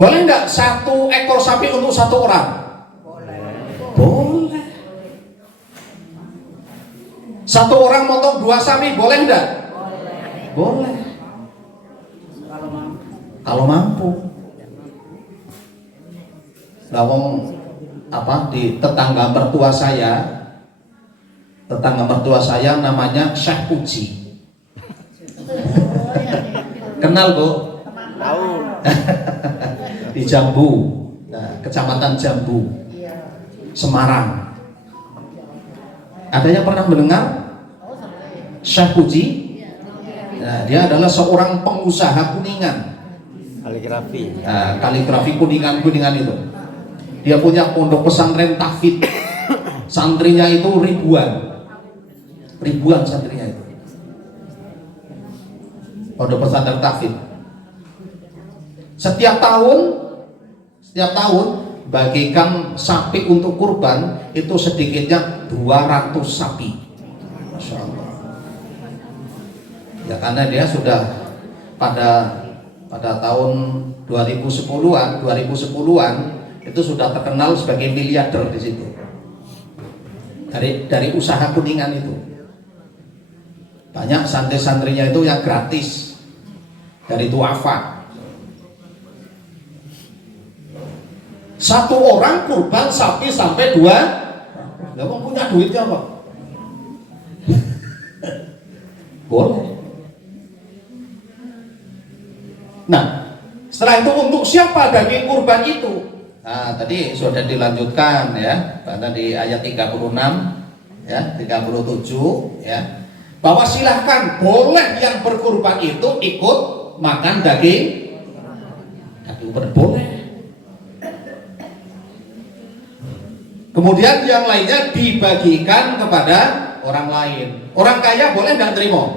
Boleh nggak 1 ekor sapi untuk 1 orang? Boleh. 1 orang motong 2 sapi, boleh nggak? Boleh. Kalau mampu. Lawang di tetangga mertua saya namanya Syekh Puji. Kenal Bu? Tahu. Di Jambu, Kecamatan Jambu, Semarang. Ada yang pernah mendengar Syekh Puji? Nah, dia adalah seorang pengusaha Kuningan. Kaligrafi Kuningan itu. Dia punya pondok pesantren tahfidz. Santrinya itu ribuan santrinya itu. Pondok pesantren tahfidz. Setiap tahun bagikan sapi untuk kurban itu sedikitnya 200 sapi. Masya Allah. Ya karena dia sudah pada tahun 2010-an itu sudah terkenal sebagai miliarder di situ. Dari usaha Kuningan itu. Banyak santri-santrinya itu yang gratis dari duafa. 1 orang kurban sapi sampai 2. Nggak mau punya duitnya kok. Boleh. Nah, setelah itu untuk siapa daging kurban itu? Nah, tadi sudah dilanjutkan ya, pada di ayat 36 ya, 37 ya. Bahwa silahkan boleh yang berkurban itu ikut makan daging kurban, boleh. Kemudian yang lainnya dibagikan kepada orang lain. Orang kaya boleh nggak terima?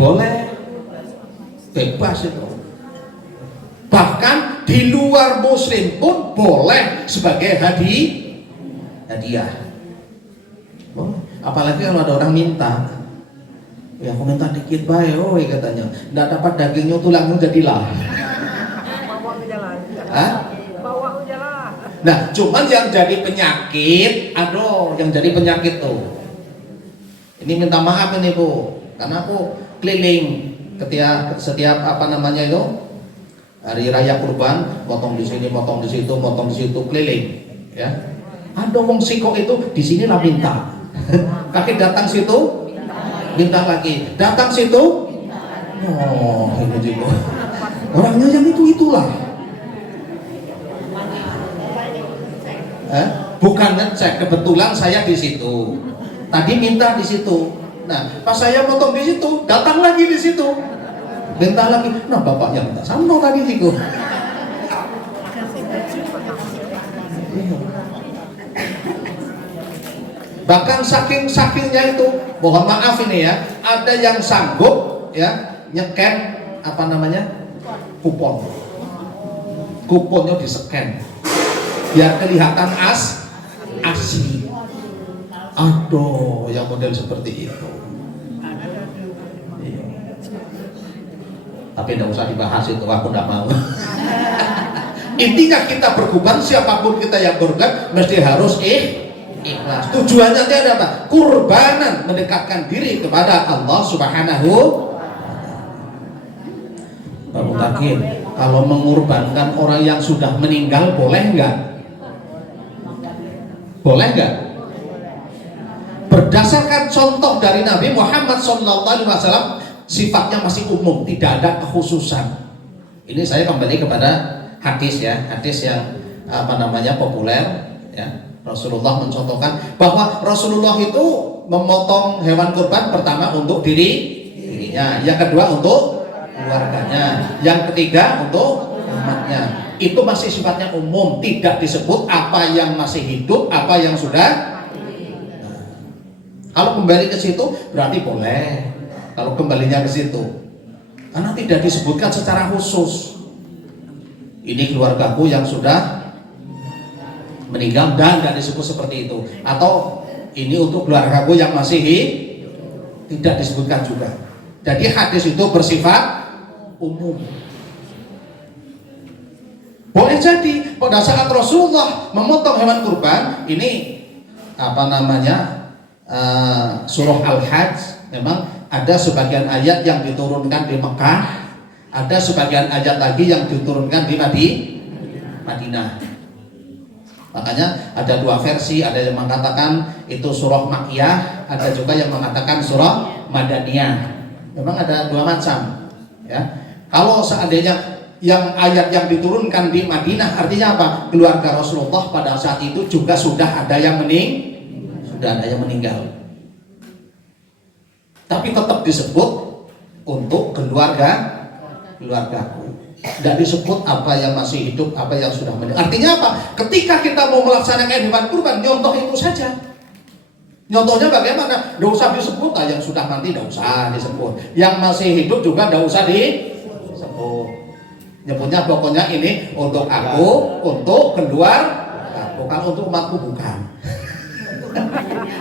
Boleh. Bebas itu. Bahkan di luar muslim pun boleh sebagai hadiah. Apalagi kalau ada orang minta, ya aku minta dikit bae, katanya, nggak dapat dagingnya tulangnya jadilah. Nah, cuman yang jadi penyakit, yang jadi penyakit tuh. Ini minta maaf ini Bu, karena aku keliling setiap itu hari raya kurban, motong di sini, motong di situ, keliling, ya. Ada wong siko itu di sini lah minta, kaki datang situ, minta lagi, datang situ, ini juga. Orangnya yang itulah. Bukan ngecek, kebetulan saya di situ. Tadi minta di situ. Nah, pas saya potong di situ, datang lagi di situ. Minta lagi. Nah, bapak yang minta sama tadi situ. Bahkan saking-sakingnya itu, mohon maaf ini ya, ada yang sanggup ya nyeken kupon. Kuponnya di-scan. Biar kelihatan asli. Yang model seperti itu. Iya. Tapi tidak usah dibahas itu, aku tidak mau. Intinya kita berkurban, siapapun kita yang berkurban mesti harus ikhlas. Tujuannya ada apa? Kurbanan, mendekatkan diri kepada Allah Subhanahu. Pak Mutakin, kalau mengorbankan orang yang sudah meninggal boleh nggak? Boleh nggak? Berdasarkan contoh dari Nabi Muhammad SAW, sifatnya masih umum, tidak ada kekhususan. Ini saya kembali kepada hadis ya, hadis yang populer ya. Rasulullah mencontohkan bahwa Rasulullah itu memotong hewan kurban pertama untuk dirinya, yang kedua untuk keluarganya, yang ketiga untuk umatnya. Itu masih sifatnya umum, tidak disebut apa yang masih hidup, apa yang sudah. Kalau kembali ke situ berarti boleh. Kalau kembalinya ke situ, karena tidak disebutkan secara khusus. Ini keluargaku yang sudah meninggal dan tidak disebut seperti itu. Atau ini untuk keluargaku yang masih tidak disebutkan juga. Jadi hadis itu bersifat umum. Boleh jadi pada saat Rasulullah memotong hewan kurban ini surah Al-Hajj, memang ada sebagian ayat yang diturunkan di Mekah, ada sebagian ayat lagi yang diturunkan di Madinah. Makanya ada dua versi, ada yang mengatakan itu surah Makkiyah, ada juga yang mengatakan surah Madaniyah. Memang ada dua macam, ya. Kalau seandainya yang ayat yang diturunkan di Madinah, artinya apa? Keluarga Rasulullah pada saat itu juga sudah ada yang meninggal. Tapi tetap disebut untuk keluargaku. Tidak disebut apa yang masih hidup, apa yang sudah meninggal. Artinya apa? Ketika kita mau melaksanakan hewan kurban, nyontoh itu saja. Nyontohnya bagaimana? Tidak usah disebut, yang sudah mati tidak usah disebut. Yang masih hidup juga tidak usah disebut. Nyebutnya pokoknya ini untuk aku, untuk bukan untuk umatku, bukan.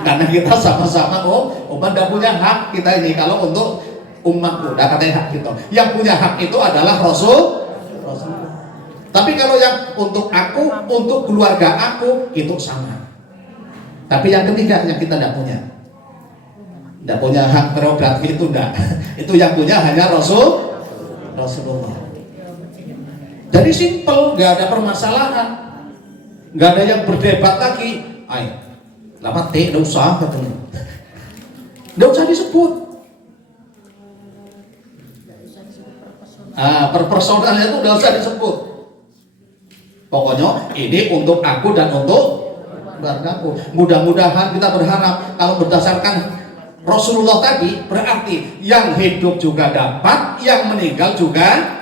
Karena kita sama-sama umat tidak punya hak kita ini kalau untuk umatku, tidak katanya hak kita. Yang punya hak itu adalah Rasul. Tapi kalau yang untuk aku, untuk keluarga aku, itu sama. Tapi yang ketiga yang kita tidak punya hak prerogatif itu tidak. Itu yang punya hanya Rasulullah. Jadi simpel, nggak ada permasalahan, nggak ada yang berdebat lagi. Ayo, lama T, nggak usah katanya, nggak usah disebut. Perpersonalnya itu nggak usah disebut. Pokoknya ini untuk aku dan untuk keluargaku. Mudah-mudahan kita berharap kalau berdasarkan Rasulullah tadi, berarti yang hidup juga dapat, yang meninggal juga.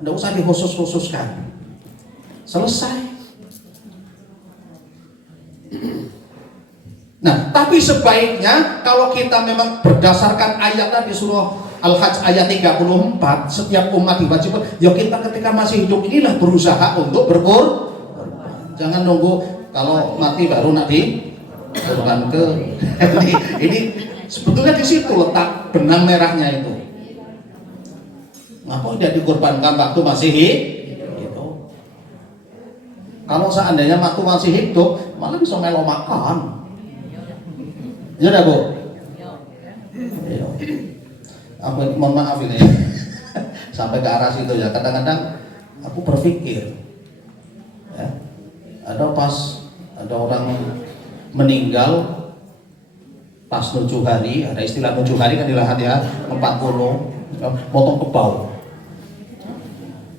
Tidak usah dikhusus-khususkan. Selesai. Nah, tapi sebaiknya kalau kita memang berdasarkan ayat tadi surah Al-Hajj ayat 34, setiap umat diwajibkan, ya kita ketika masih hidup inilah berusaha untuk berkurban. Jangan nunggu kalau mati baru nanti kurban ke. Ini sebetulnya di situ letak benang merahnya itu. Ngapa tidak dikorbankan waktu masih hidup? Kalau seandainya waktu masih hidup, malah bisa melo makan. Ya udah Bu. Aku mohon maaf ini sampai ke arah situ ya. Kadang-kadang aku berpikir, ya, ada orang meninggal pas 7 hari, ada istilah 7 hari kan dilihat ya, 40 motong kebau.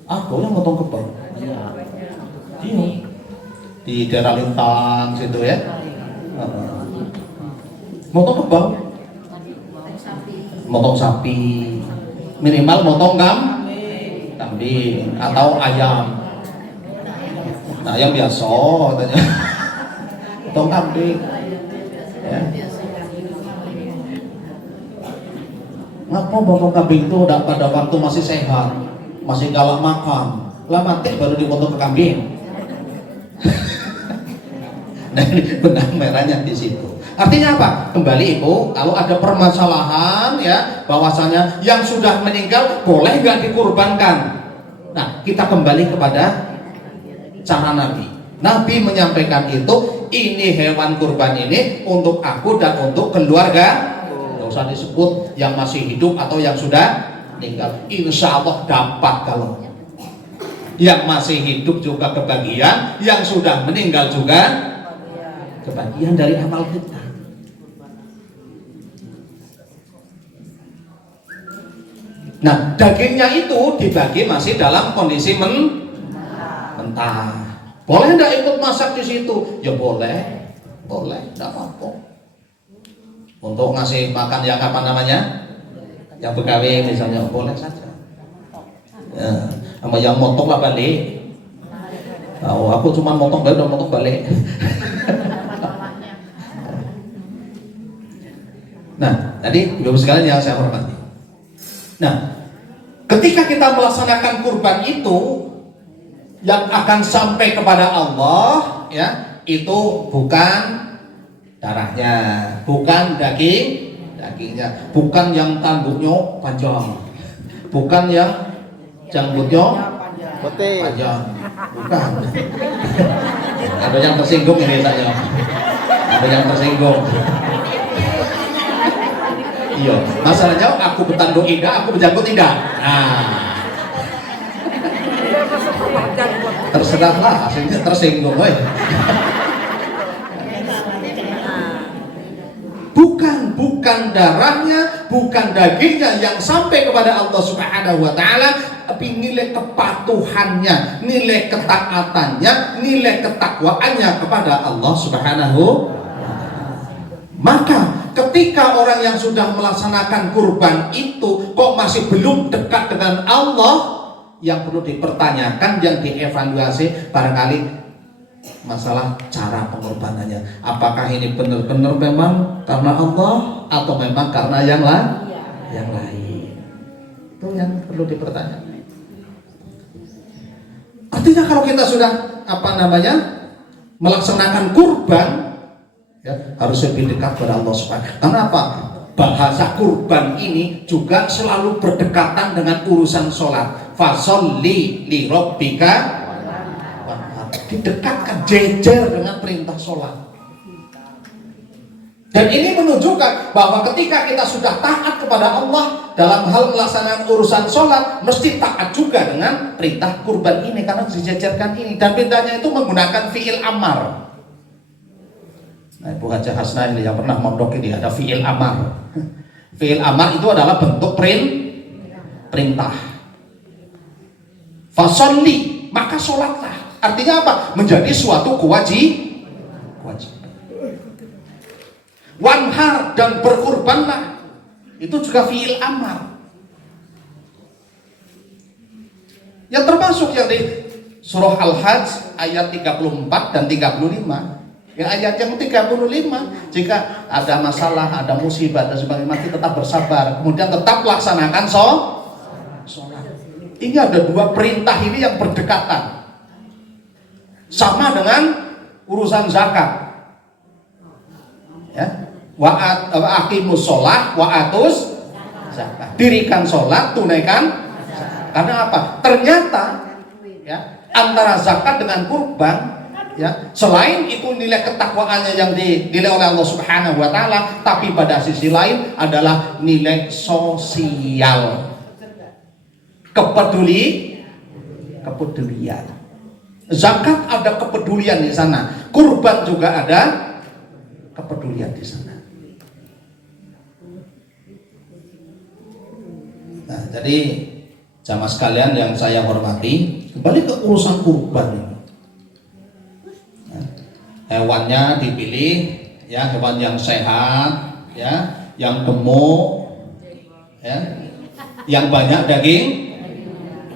Aku yang motong kebau. Iya. Di daerah Lintang situ ya. Motong kebau. Motong sapi. Minimal motong kambing atau ayam. Nah, ayam biasa katanya. Motong kambing. Ya. Ngapa motong kambing itu udah pada waktu masih sehat, masih galak makan, lah mati baru dipotong ke kambing. Nah, ini benang merahnya di situ. Artinya apa? Kembali Ibu, kalau ada permasalahan ya, bahwasanya yang sudah meninggal boleh nggak dikurbankan. Nah, kita kembali kepada cara Nabi. Nabi menyampaikan itu, ini hewan kurban ini untuk aku dan untuk keluarga. Nggak usah disebut yang masih hidup atau yang sudah meninggal. Insya Allah dapat. Kalau yang masih hidup juga kebagian, yang sudah meninggal juga kebagian dari amal kita. Nah, dagingnya itu dibagi masih dalam kondisi mentah. Boleh enggak ikut masak di situ? Ya boleh, enggak apa-apa. Untuk ngasih makan yang apa namanya? Yang pegawai misalnya, boleh saja. Ya, sama yang motong lah balik. Oh, aku cuma motong balik, udah motong balik. Nah, tadi Ibu sekalian yang saya hormati. Nah, ketika kita melaksanakan kurban itu yang akan sampai kepada Allah, ya, itu bukan darahnya, bukan dagingnya, bukan yang tanduknya panjang, bukan yang janggutnya panjang, Bukan. Ada yang tersinggung ini saya. Ada yang tersinggung. Iya, masalahnya aku betanduk indah, aku berjanggut indah. Nah, terserahlah, aslinya tersinggung, woy. Bukan darahnya, bukan dagingnya yang sampai kepada Allah Subhanahu wa taala, tapi nilai kepatuhannya, nilai ketaatannya, nilai ketakwaannya kepada Allah Subhanahu. Maka ketika orang yang sudah melaksanakan kurban itu kok masih belum dekat dengan Allah, yang perlu dipertanyakan, yang dievaluasi barangkali masalah cara pengorbanannya. Apakah ini benar-benar memang karena Allah atau memang karena yang lain? Itu yang perlu dipertanyakan. Artinya kalau kita sudah melaksanakan kurban, ya, harus lebih dekat kepada Allah Subhanahu. Karena apa? Bahasa kurban ini juga selalu berdekatan dengan urusan sholat. Fasholli li rabbika, didekatkan, jejer dengan perintah sholat. Dan ini menunjukkan bahwa ketika kita sudah taat kepada Allah dalam hal melaksanakan urusan sholat, mesti taat juga dengan perintah kurban ini, karena dijejerkan ini. Dan perintahnya itu menggunakan fi'il amar. Nah, Ibu Hajah Hasnah ini yang pernah mondok ini ada fi'il amar. Fi'il amar itu adalah bentuk perintah. Fasholli, maka sholatlah. Artinya apa? Menjadi suatu kewajiban. Wanhar, dan berkurbanlah. Itu juga fi'il amar. Yang termasuk yang di surah Al-Hajj ayat 34 dan 35. Ya, ayat yang 35, jika ada masalah, ada musibah dan sebagainya, mati tetap bersabar, kemudian tetap laksanakan sholat. Ini ada dua perintah ini yang berdekatan. Sama dengan urusan zakat. Ya, aqimus sholat wa atus zakat. Dirikan sholat, tunaikan zakat. Karena apa? Ternyata ya, antara zakat dengan kurban, ya, selain itu nilai ketakwaannya yang dinilai oleh Allah Subhanahu wa taala, tapi pada sisi lain adalah nilai sosial. Kepedulian. Zakat ada kepedulian di sana, kurban juga ada kepedulian di sana. Nah, jadi jamaah sekalian yang saya hormati, kembali ke urusan kurban ini. Hewannya dipilih, ya, hewan yang sehat, ya, yang gemuk, ya, yang banyak daging.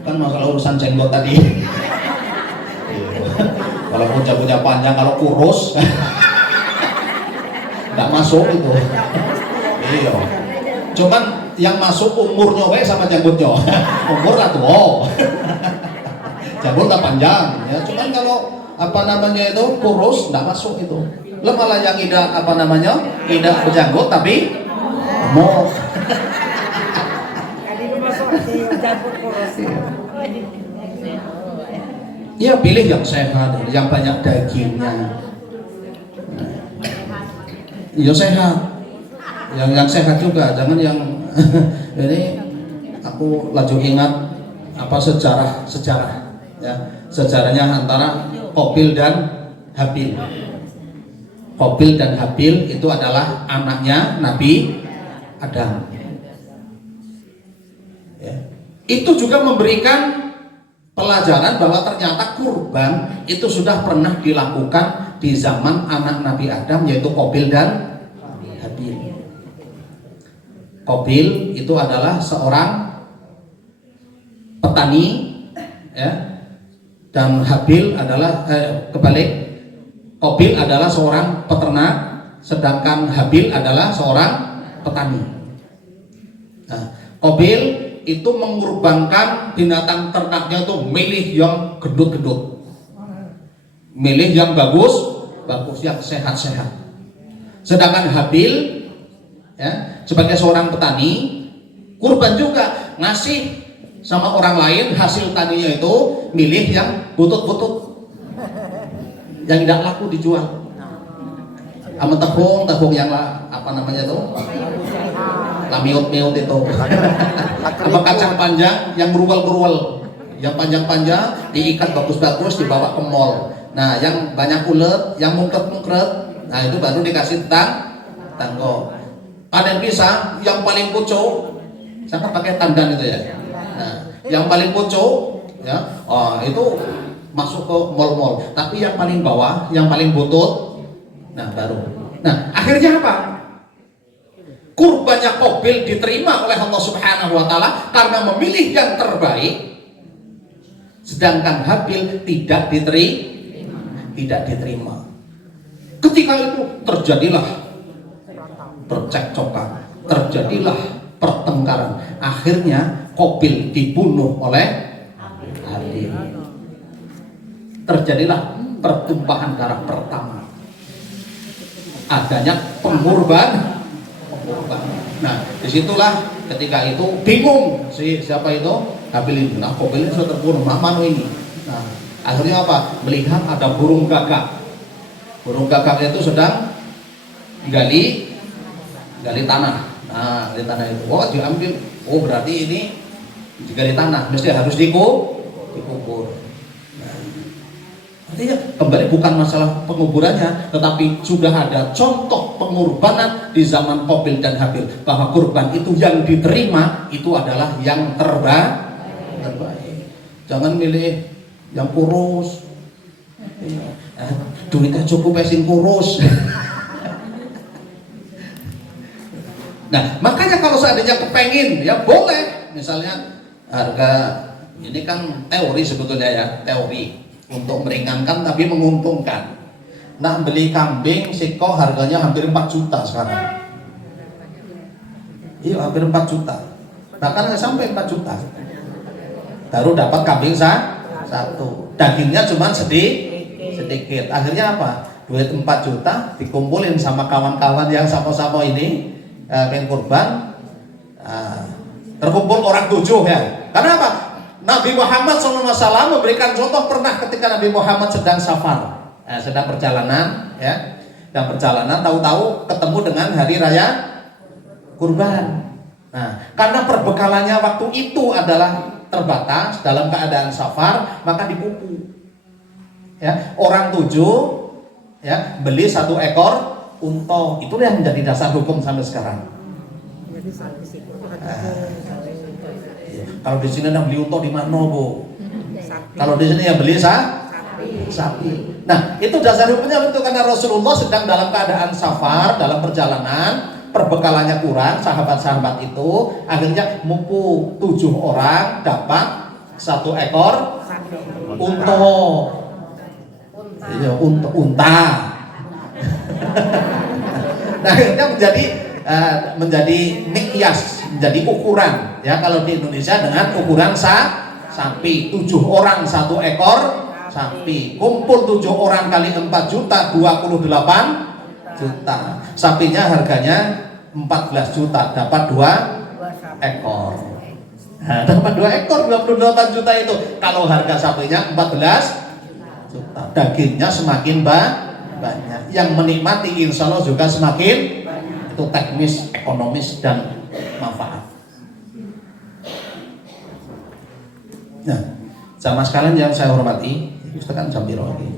Kan masalah urusan jenggot tadi. Kalau punya panjang, kalau kurus nggak masuk itu. Iya. Cuman yang masuk umurnya we sama janggutnya. Umur lah tuh. Janggut lah panjang. Ya, cuman kalau itu kurus nggak masuk itu. Lo malah yang tidak tidak berjanggut tapi gemuk. Ya, pilih yang sehat, yang banyak dagingnya. Ya sehat, yang sehat juga, jangan yang ini. Aku laju ingat sejarah ya, sejarahnya antara Qabil dan Habil. Qabil dan Habil itu adalah anaknya Nabi Adam. Ya. Itu juga memberikan pelajaran bahwa ternyata kurban itu sudah pernah dilakukan di zaman anak Nabi Adam, yaitu Qabil dan Habil. Qabil itu adalah seorang petani, ya, dan Habil adalah kebalik. Qabil adalah seorang peternak, sedangkan Habil adalah seorang petani. Nah, Qabil itu mengorbankan binatang ternaknya, itu milih yang gendut-gendut, milih yang bagus, yang sehat-sehat. Sedangkan Habil, ya, sebagai seorang petani, kurban juga ngasih sama orang lain, hasil taninya itu milih yang butut-butut, yang tidak laku dijual. Sama tepung yang apa namanya itu, lamiut-miut itu. Sama kacang panjang yang berual-berual, yang panjang-panjang diikat bagus-bagus dibawa ke mall. Nah, yang banyak ulet, yang mungkret-mungkret, nah itu baru dikasih tanggo. Panen pisang yang paling pucuk, saya kan pakai tandan itu ya. Nah, yang paling pucuk ya, itu masuk ke mall-mall. Tapi yang paling bawah, yang paling butut, nah baru. Nah, akhirnya apa? Kurbannya Qabil diterima oleh Allah Subhanahu wa taala karena memilih yang terbaik. Sedangkan Habil tidak diterima. Ketika itu terjadilah percekcokan, terjadilah pertengkaran. Akhirnya Qabil dibunuh oleh Habil. Terjadilah pertumpahan darah pertama. Adanya pengorban. Nah, disitulah ketika itu bingung siapa itu Habil ini. Nah, Qabil ini sudah terbunuh, mana ini? Nah, akhirnya apa? Melihat ada burung gagak. Burung gagak itu sedang gali tanah. Nah, gali tanah itu, diambil. Oh, berarti ini digali tanah, mesti harus dikubur. Artinya kembali bukan masalah penguburannya, tetapi sudah ada contoh pengorbanan di zaman Qabil dan Habil, bahwa kurban itu yang diterima itu adalah yang terbaik. Jangan milih yang kurus. Duitnya cukup sing kurus. Nah, makanya kalau seandainya kepengin, ya boleh. Misalnya harga, ini kan teori sebetulnya ya, teori untuk meringankan tapi menguntungkan. Nah, beli kambing siko harganya hampir 4 juta sekarang. Iya, hampir 4 juta. Bahkan nggak sampai 4 juta. Baru dapat kambing satu. Dagingnya cuma sedikit. Akhirnya apa? Duit 4 juta dikumpulin sama kawan-kawan yang sama-sama ini pengen kurban. Terkumpul orang 7 ya. Karena apa? Nabi Muhammad SAW memberikan contoh pernah ketika Nabi Muhammad sedang safar, sedang perjalanan, ya, dan perjalanan tahu-tahu ketemu dengan hari raya kurban. Nah, karena perbekalannya waktu itu adalah terbatas dalam keadaan safar, maka dipupu. Ya, orang 7, ya, beli 1 ekor unta. Itu yang menjadi dasar hukum sampai sekarang. Kalau di sini yang beli unta di mana, Bu? Kalau di sini yang beli sapi. Nah, itu dasar hukumnya itu karena Rasulullah sedang dalam keadaan safar, dalam perjalanan, perbekalannya kurang, sahabat-sahabat itu akhirnya mupu 7 orang dapat 1 ekor unta. Iya, unta. Nah, akhirnya menjadi mikyas, menjadi ukuran ya kalau di Indonesia dengan ukuran sapi. 7 orang 1 ekor sapi, kumpul 7 orang kali 4 juta 28 juta. Sapinya harganya 14 juta, dapat 2 ekor. Nah, dapat 2 ekor 28 juta itu. Kalau harga sapinya 14 juta, dagingnya semakin banyak. Yang menikmati insya Allah juga semakin banyak. Itu teknis, ekonomis, dan manfaat. Nah, sama sekalian yang saya hormati, itu kan jam biru lagi,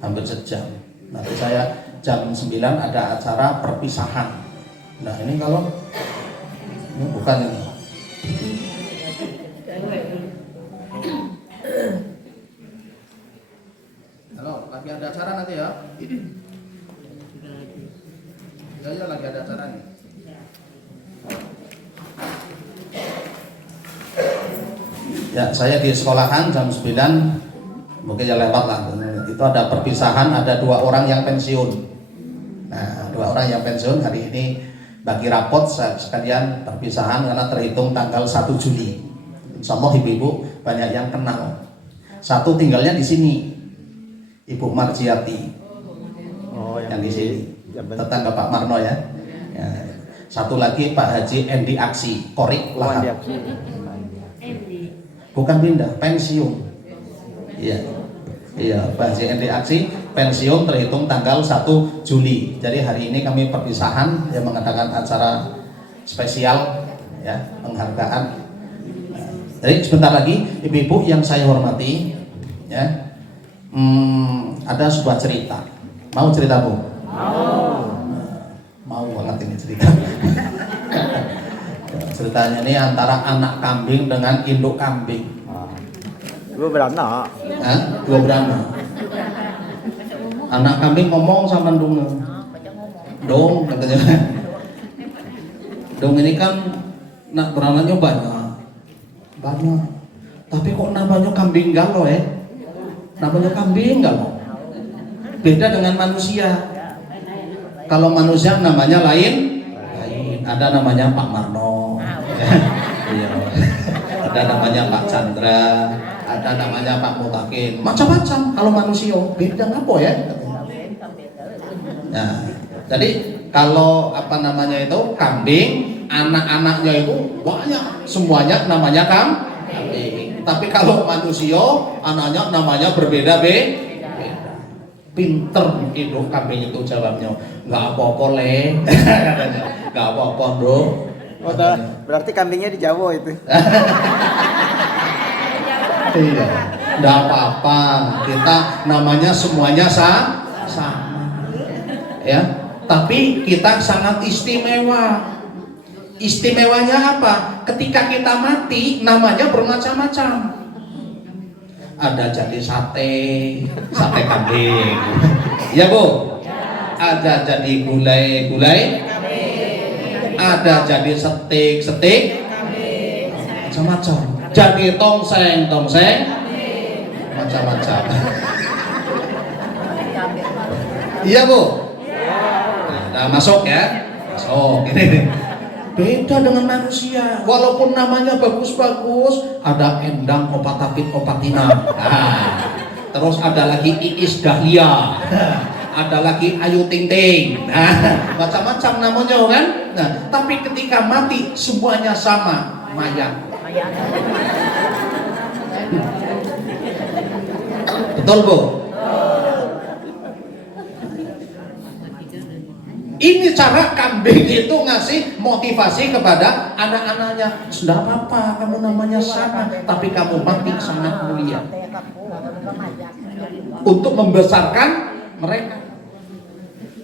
hampir sejam. Nanti saya jam 9 ada acara perpisahan. Nah, ini kalau ini bukan ini. Halo, lagi ada acara nanti ya? Ya, lagi ada acara nih. Ya, saya di sekolahan jam 9, mungkin ya lewat lah. Itu ada perpisahan, ada 2 orang yang pensiun. Nah, 2 orang yang pensiun hari ini bagi rapot sekalian perpisahan karena terhitung tanggal 1 Juli. Insya Allah ibu-ibu banyak yang kenal. Satu tinggalnya di sini, Ibu Marjiati, yang di sini, tetangga Pak Marno ya. Satu lagi Pak Haji Endi Aksi, Korik Lahap. bukan pindah, pensiun. Iya. Iya, bagian di aksi pensiun terhitung tanggal 1 Juli. Jadi hari ini kami perpisahan yang mengadakan acara spesial ya, penghargaan. Jadi sebentar lagi ibu-ibu yang saya hormati ya, ada sebuah cerita. Mau cerita Bu? Mau banget ini cerita. Ceritanya ini antara anak kambing dengan induk kambing. Dua beranak. Dua beranak. Anak kambing ngomong sama Dung. Dong katanya. Dong ini kan nak beranaknya banyak. Tapi kok namanya kambing galau ya? Namanya kambing galau. Beda dengan manusia. Kalau manusia namanya lain. Ada namanya Pak Marno. Iya. Ada namanya Pak Chandra, ada namanya Pak Mutakin, macam-macam. Kalau manusia beda apa ya? Nah, jadi kalau apa namanya itu kambing, anak-anaknya itu banyak, semuanya namanya kambing. Tapi kalau manusia, anaknya namanya berbeda-beda. Pinter hidup kambing itu jawabnya, nggak apa-apa le, katanya, nggak apa-apa bro. Oh, berarti kambingnya di Jawa itu. Iya, nggak apa-apa. Kita namanya semuanya sama, ya. Tapi kita sangat istimewa. Istimewanya apa? Ketika kita mati, namanya bermacam-macam. Ada jadi sate kambing, ya Bu. Ada jadi gulai. Ada jadi steak, macam-macam. Jadi tongseng, macam-macam. Iya Bu. Nah, masuk ya. Masuk. Ini beda dengan manusia. Walaupun namanya bagus-bagus, ada Endang Opat-Apit-Opatina. Terus ada lagi Iis Dahlia. Ada lagi Ayu Ting Ting. Nah, macam-macam namanya kan. Nah, tapi ketika mati semuanya sama, mayat. Betul Bu? Ini cara kambing itu ngasih motivasi kepada anak-anaknya. Sudah apa-apa, kamu namanya sama, tapi kamu mati sangat mulia. Untuk membesarkan mereka.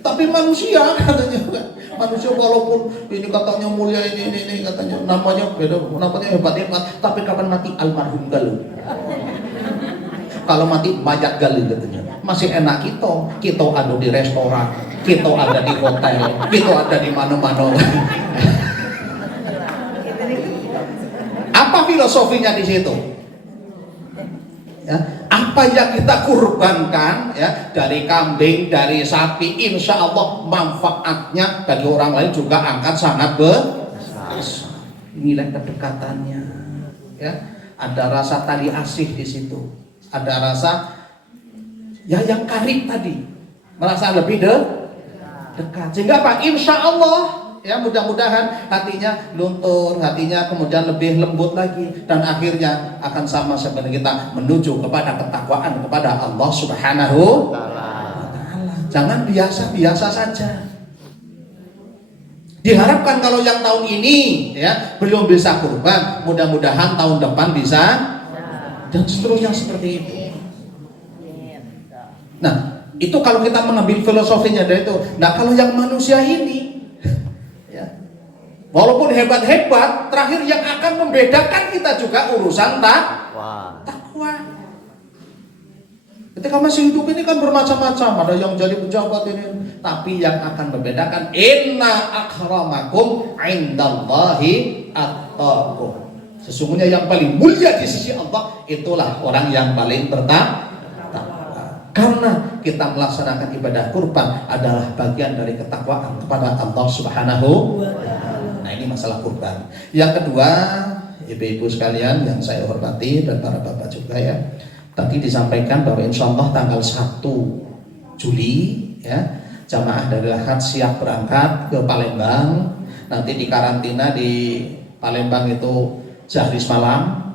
Tapi manusia katanya, manusia walaupun ini katanya mulia ini katanya namanya beda, namanya hebat, tapi kapan mati almarhum galuh. Kalau mati mayat galuh katanya. Masih enak kita ada di restoran, kita ada di hotel, kita ada di mana-mana. Apa filosofinya di situ? Ya, apa yang kita kurbankan ya dari kambing, dari sapi, insya Allah manfaatnya bagi orang lain juga akan sangat besar. Nilai kedekatannya, ya ada rasa tali asih di situ, ada rasa ya yang karib tadi, merasa lebih dekat. Sehingga apa? Insya Allah. Ya mudah-mudahan hatinya luntur, hatinya kemudian lebih lembut lagi, dan akhirnya akan sama seperti kita menuju kepada ketakwaan kepada Allah Subhanahu wa Ta'ala. Jangan biasa-biasa saja. Diharapkan kalau yang tahun ini ya belum bisa kurban, mudah-mudahan tahun depan bisa, dan seterusnya seperti itu. Nah, itu kalau kita mengambil filosofinya dari itu. Nah, kalau yang manusia ini walaupun hebat-hebat, terakhir yang akan membedakan kita juga urusan takwa. Ketika masih hidup ini kan bermacam-macam, ada yang jadi pejabat ini, tapi yang akan membedakan inna akramakum indallahi atqakum. Sesungguhnya yang paling mulia di sisi Allah itulah orang yang paling bertakwa. Karena kita melaksanakan ibadah kurban adalah bagian dari ketakwaan kepada Allah Subhanahu wa Ta'ala. Nah, ini masalah kurban. Yang kedua, ibu-ibu sekalian yang saya hormati dan para bapak juga ya, tadi disampaikan bahwa insya Allah tanggal 1 Juli ya, jamaah dari Lahat siap berangkat ke Palembang. Nanti di karantina di Palembang itu sehari semalam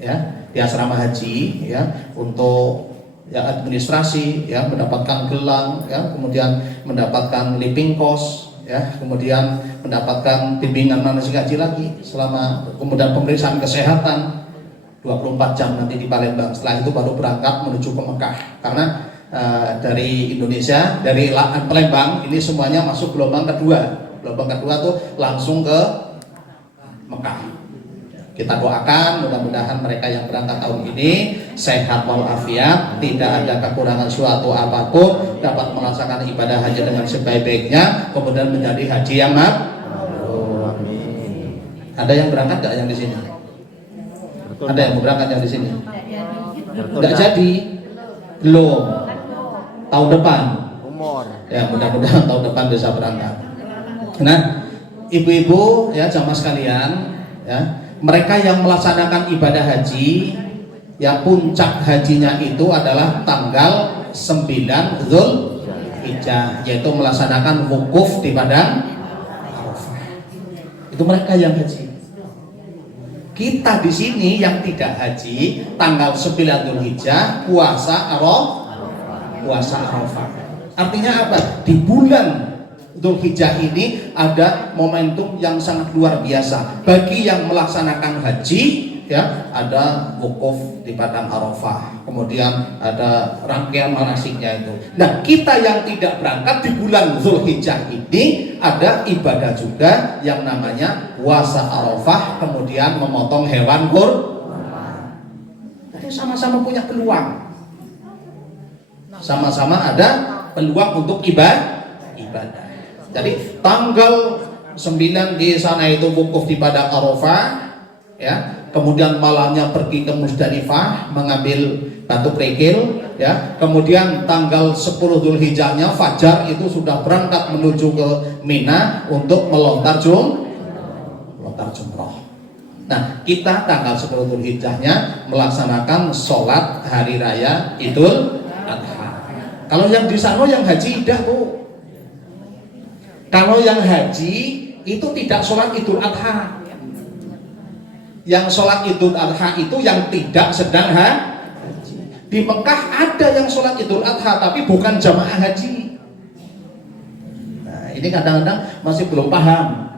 ya di asrama haji ya untuk ya administrasi ya mendapatkan gelang ya kemudian mendapatkan living cost ya kemudian mendapatkan bimbingan manasik haji lagi selama kemudian pemeriksaan kesehatan 24 jam nanti di Palembang. Setelah itu baru berangkat menuju ke Mekah karena dari Indonesia dari Palembang ini semuanya masuk gelombang kedua. Gelombang kedua tuh langsung ke Mekah. Kita doakan mudah-mudahan mereka yang berangkat tahun ini sehat walafiat, tidak ada kekurangan suatu apapun, dapat melaksanakan ibadah haji dengan sebaik-baiknya, kemudian menjadi haji yang mabrur. Ada yang berangkat nggak yang di sini? Ada yang mau berangkat yang di sini? Nggak jadi, belum. Tahun depan. Umur. Ya mudah-mudahan tahun depan bisa berangkat. Nah, ibu-ibu ya jamaah sekalian, ya mereka yang melaksanakan ibadah haji, ya puncak hajinya itu adalah tanggal 9 Zulhijjah, yaitu melaksanakan wukuf di padang Arafah. Itu mereka yang haji. Kita di sini yang tidak haji, tanggal 9 Zulhijjah puasa Arafah. Artinya apa? Di bulan Dzulhijjah ini ada momentum yang sangat luar biasa bagi yang melaksanakan haji ya, ada wukuf di padang Arafah, kemudian ada rangkaian manasiknya itu. Nah, kita yang tidak berangkat di bulan Dzulhijjah ini ada ibadah juga yang namanya puasa Arafah, kemudian memotong hewan kurban. Jadi sama-sama punya peluang. Sama-sama ada peluang untuk ibadah. Jadi tanggal 9 di sana itu wukuf di padang Arafah, ya. Kemudian malamnya pergi ke Musdalifah mengambil batu kerikil, ya. Kemudian tanggal 10 Dzulhijjahnya fajar itu sudah berangkat menuju ke Mina untuk melontar jumroh. Nah, kita tanggal 10 Dzulhijjahnya melaksanakan sholat hari raya Idul Adha. Kalau yang di sana yang haji idah tuh. Kalau yang haji itu tidak sholat Idul Adha. Yang sholat Idul Adha itu yang tidak sedang haji. Di Mekah ada yang sholat Idul Adha tapi bukan jamaah haji. Nah, ini kadang-kadang masih belum paham.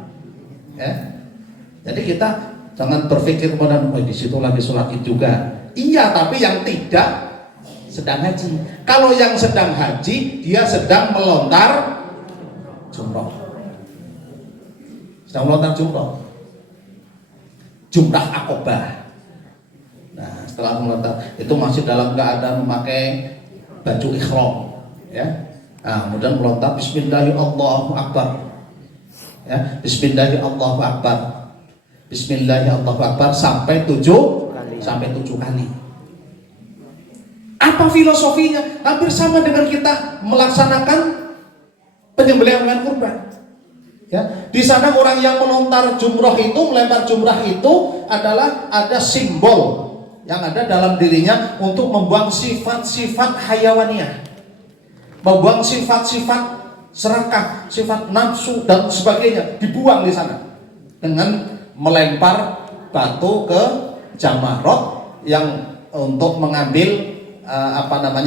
Ya. Jadi kita jangan berpikir kemudian di situ lagi sholat Id juga. Iya, tapi yang tidak sedang haji. Kalau yang sedang haji dia sedang melontar jumroh. Sedang melontar jumroh. Jumrah Aqobah. Nah, setelah melontar itu masih dalam keadaan memakai baju ihram, ya. Nah, kemudian melontar Bismillahirrahmanirrahim. Ya, Bismillahirrahmanirrahim. Bismillahirrahmanirrahim sampai 7 kali. Apa filosofinya? Hampir sama dengan kita melaksanakan penyembelihan hewan kurban. Ya, di sana orang yang melontar jumroh itu, melempar jumrah itu adalah ada simbol yang ada dalam dirinya untuk membuang sifat-sifat hayawaniah, membuang sifat-sifat serakah, sifat nafsu dan sebagainya, dibuang di sana dengan melempar batu ke Jamarot yang untuk mengambil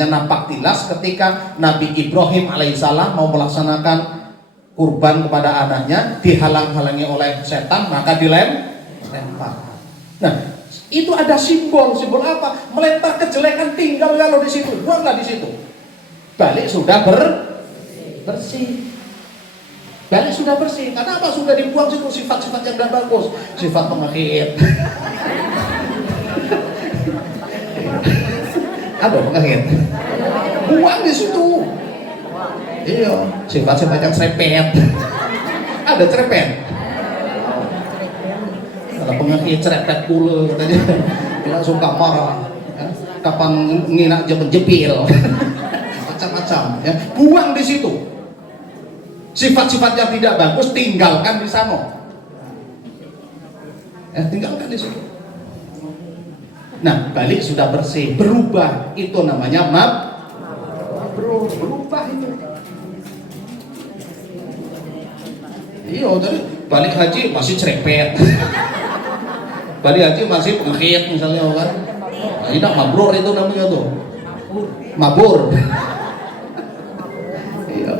nampak tilas ketika Nabi Ibrahim alaihissalam mau melaksanakan kurban kepada anaknya, dihalang-halangi oleh setan, maka dilempar. Nah, itu ada simbol apa? Melempar kejelekan, tinggal kalau di situ, buanglah di situ. Balik sudah bersih. Balik sudah bersih. Karena apa? Sudah dibuang situ sifat-sifat yang tidak bagus, sifat pengahit. Ada pengahit. Buang di situ. Iya, sifat-sifat yang serepet. Ada serepet. Kalau pengahit serepet pula katanya. Tidak suka marah. Ya. Kapan ngira aja menjepil. Macam-macam. Ya. Buang di situ. Sifat-sifat yang tidak bagus tinggalkan di sana. Ya, tinggalkan di situ. Nah, balik sudah bersih, berubah. Itu namanya berubah itu. Iya, jadi balik haji masih cerepet. Balik haji masih pengkhit misalnya kan. Nah, tidak mabrur itu namanya tuh. Mabur. Iya.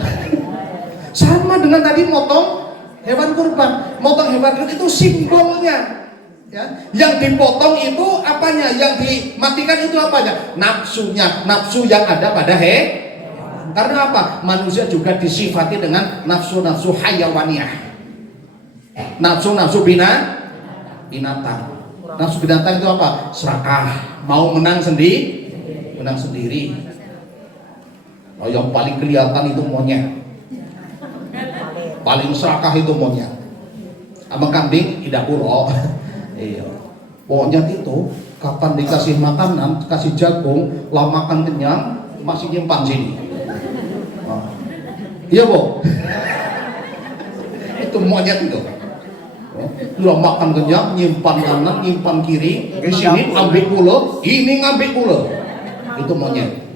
Sama dengan tadi motong hewan kurban. Motong hewan kurban itu simbolnya. Ya, yang dipotong itu apanya? Yang dimatikan itu apanya? Nafsunya, nafsu yang ada pada karena apa? Manusia juga disifati dengan nafsu-nafsu hayawaniyah. Nafsu-nafsu binatang. Nafsu binatang itu apa? Serakah, mau menang sendiri. Oh, yang paling kelihatan itu monyet. Paling serakah itu monyet. Sama kambing tidak pulau. Iya. Monyet itu kapan dikasih makanan, kasih jagung, lah makan kenyang, masih nyimpan sini. Oh. Iya, Bu. Itu monyet itu. Lah makan kenyang, nyimpan kanan, nyimpan kiri, ke sini ambil pula, ini ngambil pula. Itu monyet.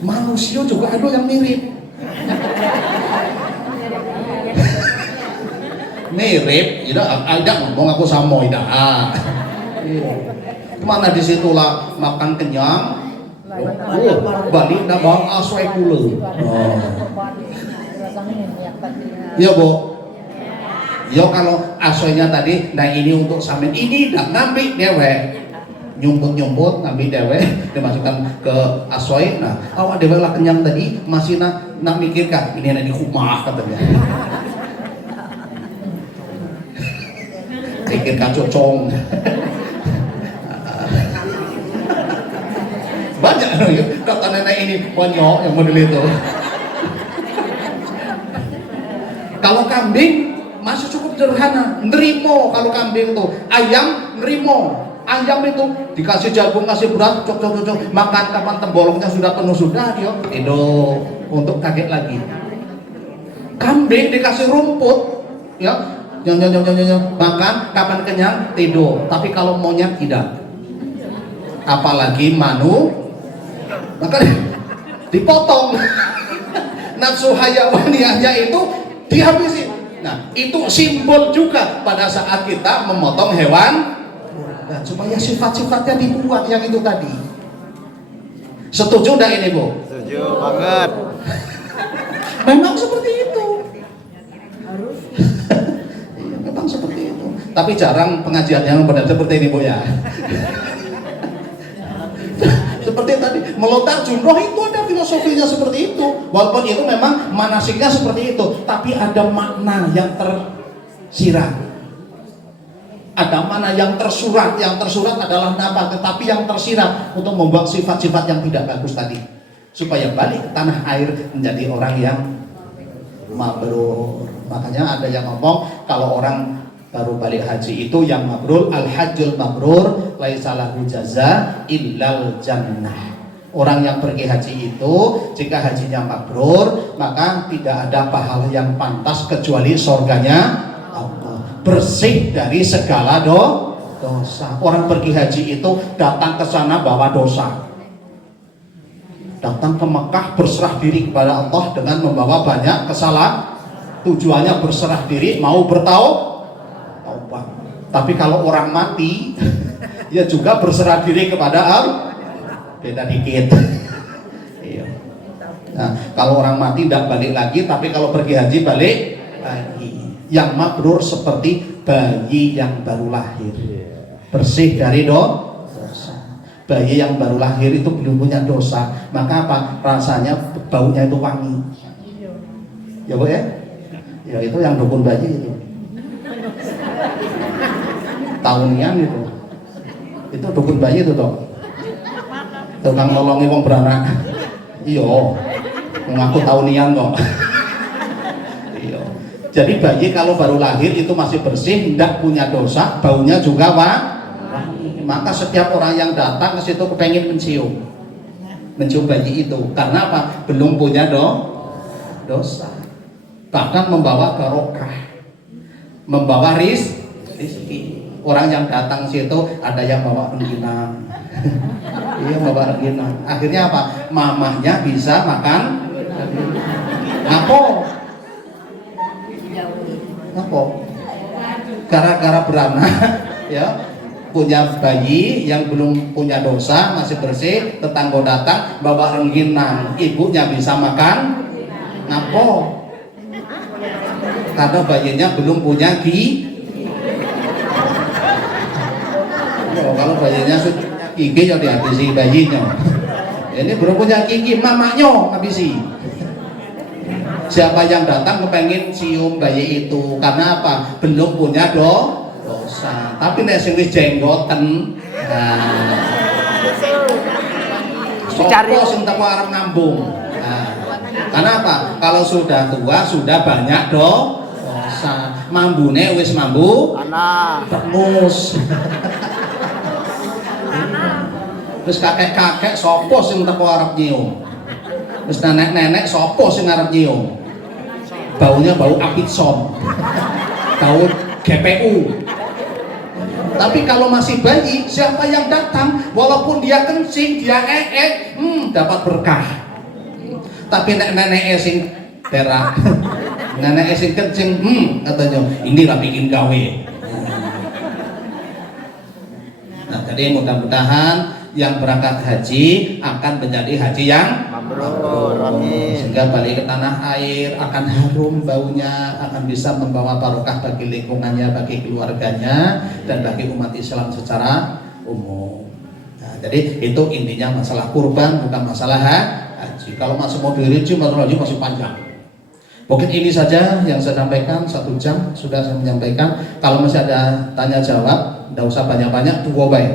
Manusia juga ada yang mirip. Mirip, tidak ada ngomong aku sama tidak. Mana disitulah makan kenyang, balik nak bang aswai pula. Iya, Bu. Ya kalau aswainya tadi, nah ini untuk samin, ini dah ngambil dewek, nyumput ngambil dewek, dimasukkan ke aswai. Nah, awak dewek lah kenyang tadi, masih nak mikirkan ini ada di rumah katanya. Pikirkan cocong. Banyak kata nenek ini banyak yang model itu. Kalau kambing masih cukup sederhana, nerimo. Kalau kambing tuh, ayam nerimo. Ayam itu dikasih jagung, kasih beras, cocok, makan kapan tembolongnya sudah penuh sudah dia tidur untuk kaget lagi. Kambing dikasih rumput, ya. Makan kapan kenyang tidur. Tapi kalau monyet tidak, apalagi maka dipotong. Nafsu hayawaniyahnya itu dihabisi. Nah, itu simbol juga pada saat kita memotong hewan, dan supaya sifat-sifatnya dibuat yang itu tadi. Setuju enggak ini, Bu? Setuju banget. Memang seperti itu. Memang seperti itu. Tapi jarang pengajian yang benar seperti ini, Bu, ya. Seperti tadi melontar jumroh itu ada filosofinya seperti itu. Walaupun itu memang manasiknya seperti itu, tapi ada makna yang tersirat. Ada mana yang tersurat. Yang tersurat adalah nama, tetapi yang tersirat untuk membuat sifat-sifat yang tidak bagus tadi, supaya balik ke tanah air menjadi orang yang mabrur. Makanya ada yang ngomong kalau orang baru balik haji itu yang mabrur, al-hajjul mabrur laisa lahu jaza illal jannah. Orang yang pergi haji itu jika hajinya mabrur, maka tidak ada pahala yang pantas kecuali surganya Allah, bersih dari segala dosa. Orang pergi haji itu datang ke sana bawa dosa, datang ke Mekah berserah diri kepada Allah dengan membawa banyak kesalahan. Tujuannya berserah diri, mau bertaubat. Tapi kalau orang mati, ya juga berserah diri kepada Allah. Beda dikit. Iya. Nah, kalau orang mati tidak balik lagi, tapi kalau pergi haji balik lagi. Yang mabrur seperti bayi yang baru lahir, bersih dari dosa. Bayi yang baru lahir itu belum punya dosa, maka apa? Rasanya baunya itu wangi. Ya, Bu, ya? Ya itu yang dukun bayi itu. Tahunian itu dukun bayi itu toh, tukang nolongi wong beranak. Iya, mengaku tahunian kok. Iya. Jadi bayi kalau baru lahir itu masih bersih, tidak punya dosa, baunya juga wangi. Maka setiap orang yang datang ke situ kepengen mencium bayi itu. Karena apa? Belum punya dosa. Bahkan membawa barokah, membawa rizki. Orang yang datang situ ada yang bawa rengginang. Iya, bawa rengginang. Akhirnya apa? Mamahnya bisa makan. Ngapo? gara-gara beranak ya, punya bayi yang belum punya dosa, masih bersih, tetangga datang bawa rengginang, ibunya bisa makan ngapo karena bayinya belum punya kalau bayinya sudah gigi ya dihabisi bayinya. Ini belum punya gigi, mamanya habisi. Siapa yang datang kepengen cium bayi itu karena apa? Belum punya dosa. Tapi nek sing wis jenggoten, sopo sing teko arep ngambung. Karena apa? Kalau sudah tua sudah banyak dosa. Mambune wis mambu Anak. termus. Terus kakek-kakek sopo sing teko arep nyium. Terus nenek-nenek sopo sing arep nyium. Baunya bau apitson. Bau GPU. Tapi kalau masih bayi, siapa yang datang walaupun dia kencing, dia dapat berkah. Tapi nenek sing berak. Nenek sing kencing, katanya ini lah bikin gawe. Nah, jadi mudah-mudahan yang berangkat haji akan menjadi haji yang Mabrur. Amin. sehingga balik ke tanah air akan harum baunya, akan bisa membawa barokah bagi lingkungannya, bagi keluarganya, dan bagi umat Islam secara umum. Nah, jadi itu intinya masalah kurban, bukan masalah haji. Kalau masih mau dirinci masalah haji masih panjang. Mungkin ini saja yang saya sampaikan, 1 jam sudah saya menyampaikan. Kalau masih ada tanya jawab, tidak usah banyak-banyak, dua baik.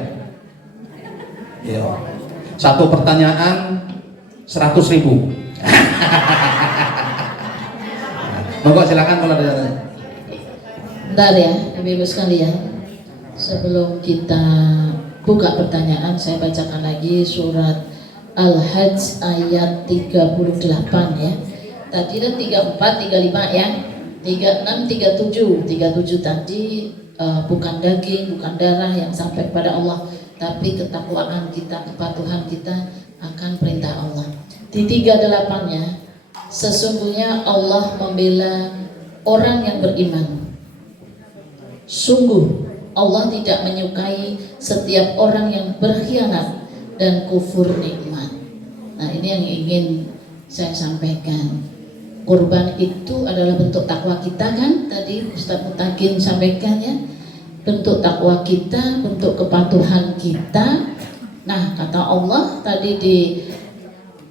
Yo. Satu pertanyaan 100.000. Monggo silakan kalau ada tanya. Bentar ya, Ibu sekalian. Sebelum kita buka pertanyaan, saya bacakan lagi surat Al-Hajj ayat 38 ya. Tadi kan 34, 35 ya. 36, 37 tadi bukan daging, bukan darah yang sampai kepada Allah, tapi ketakwaan kita, kepatuhan kita akan perintah Allah. Di 38-nya, sesungguhnya Allah membela orang yang beriman. Sungguh Allah tidak menyukai setiap orang yang berkhianat dan kufur nikmat. Nah, ini yang ingin saya sampaikan. Kurban itu adalah bentuk takwa kita kan, tadi Ustaz Mutakin sampaikan ya. Bentuk takwa kita, bentuk kepatuhan kita. Nah, kata Allah tadi di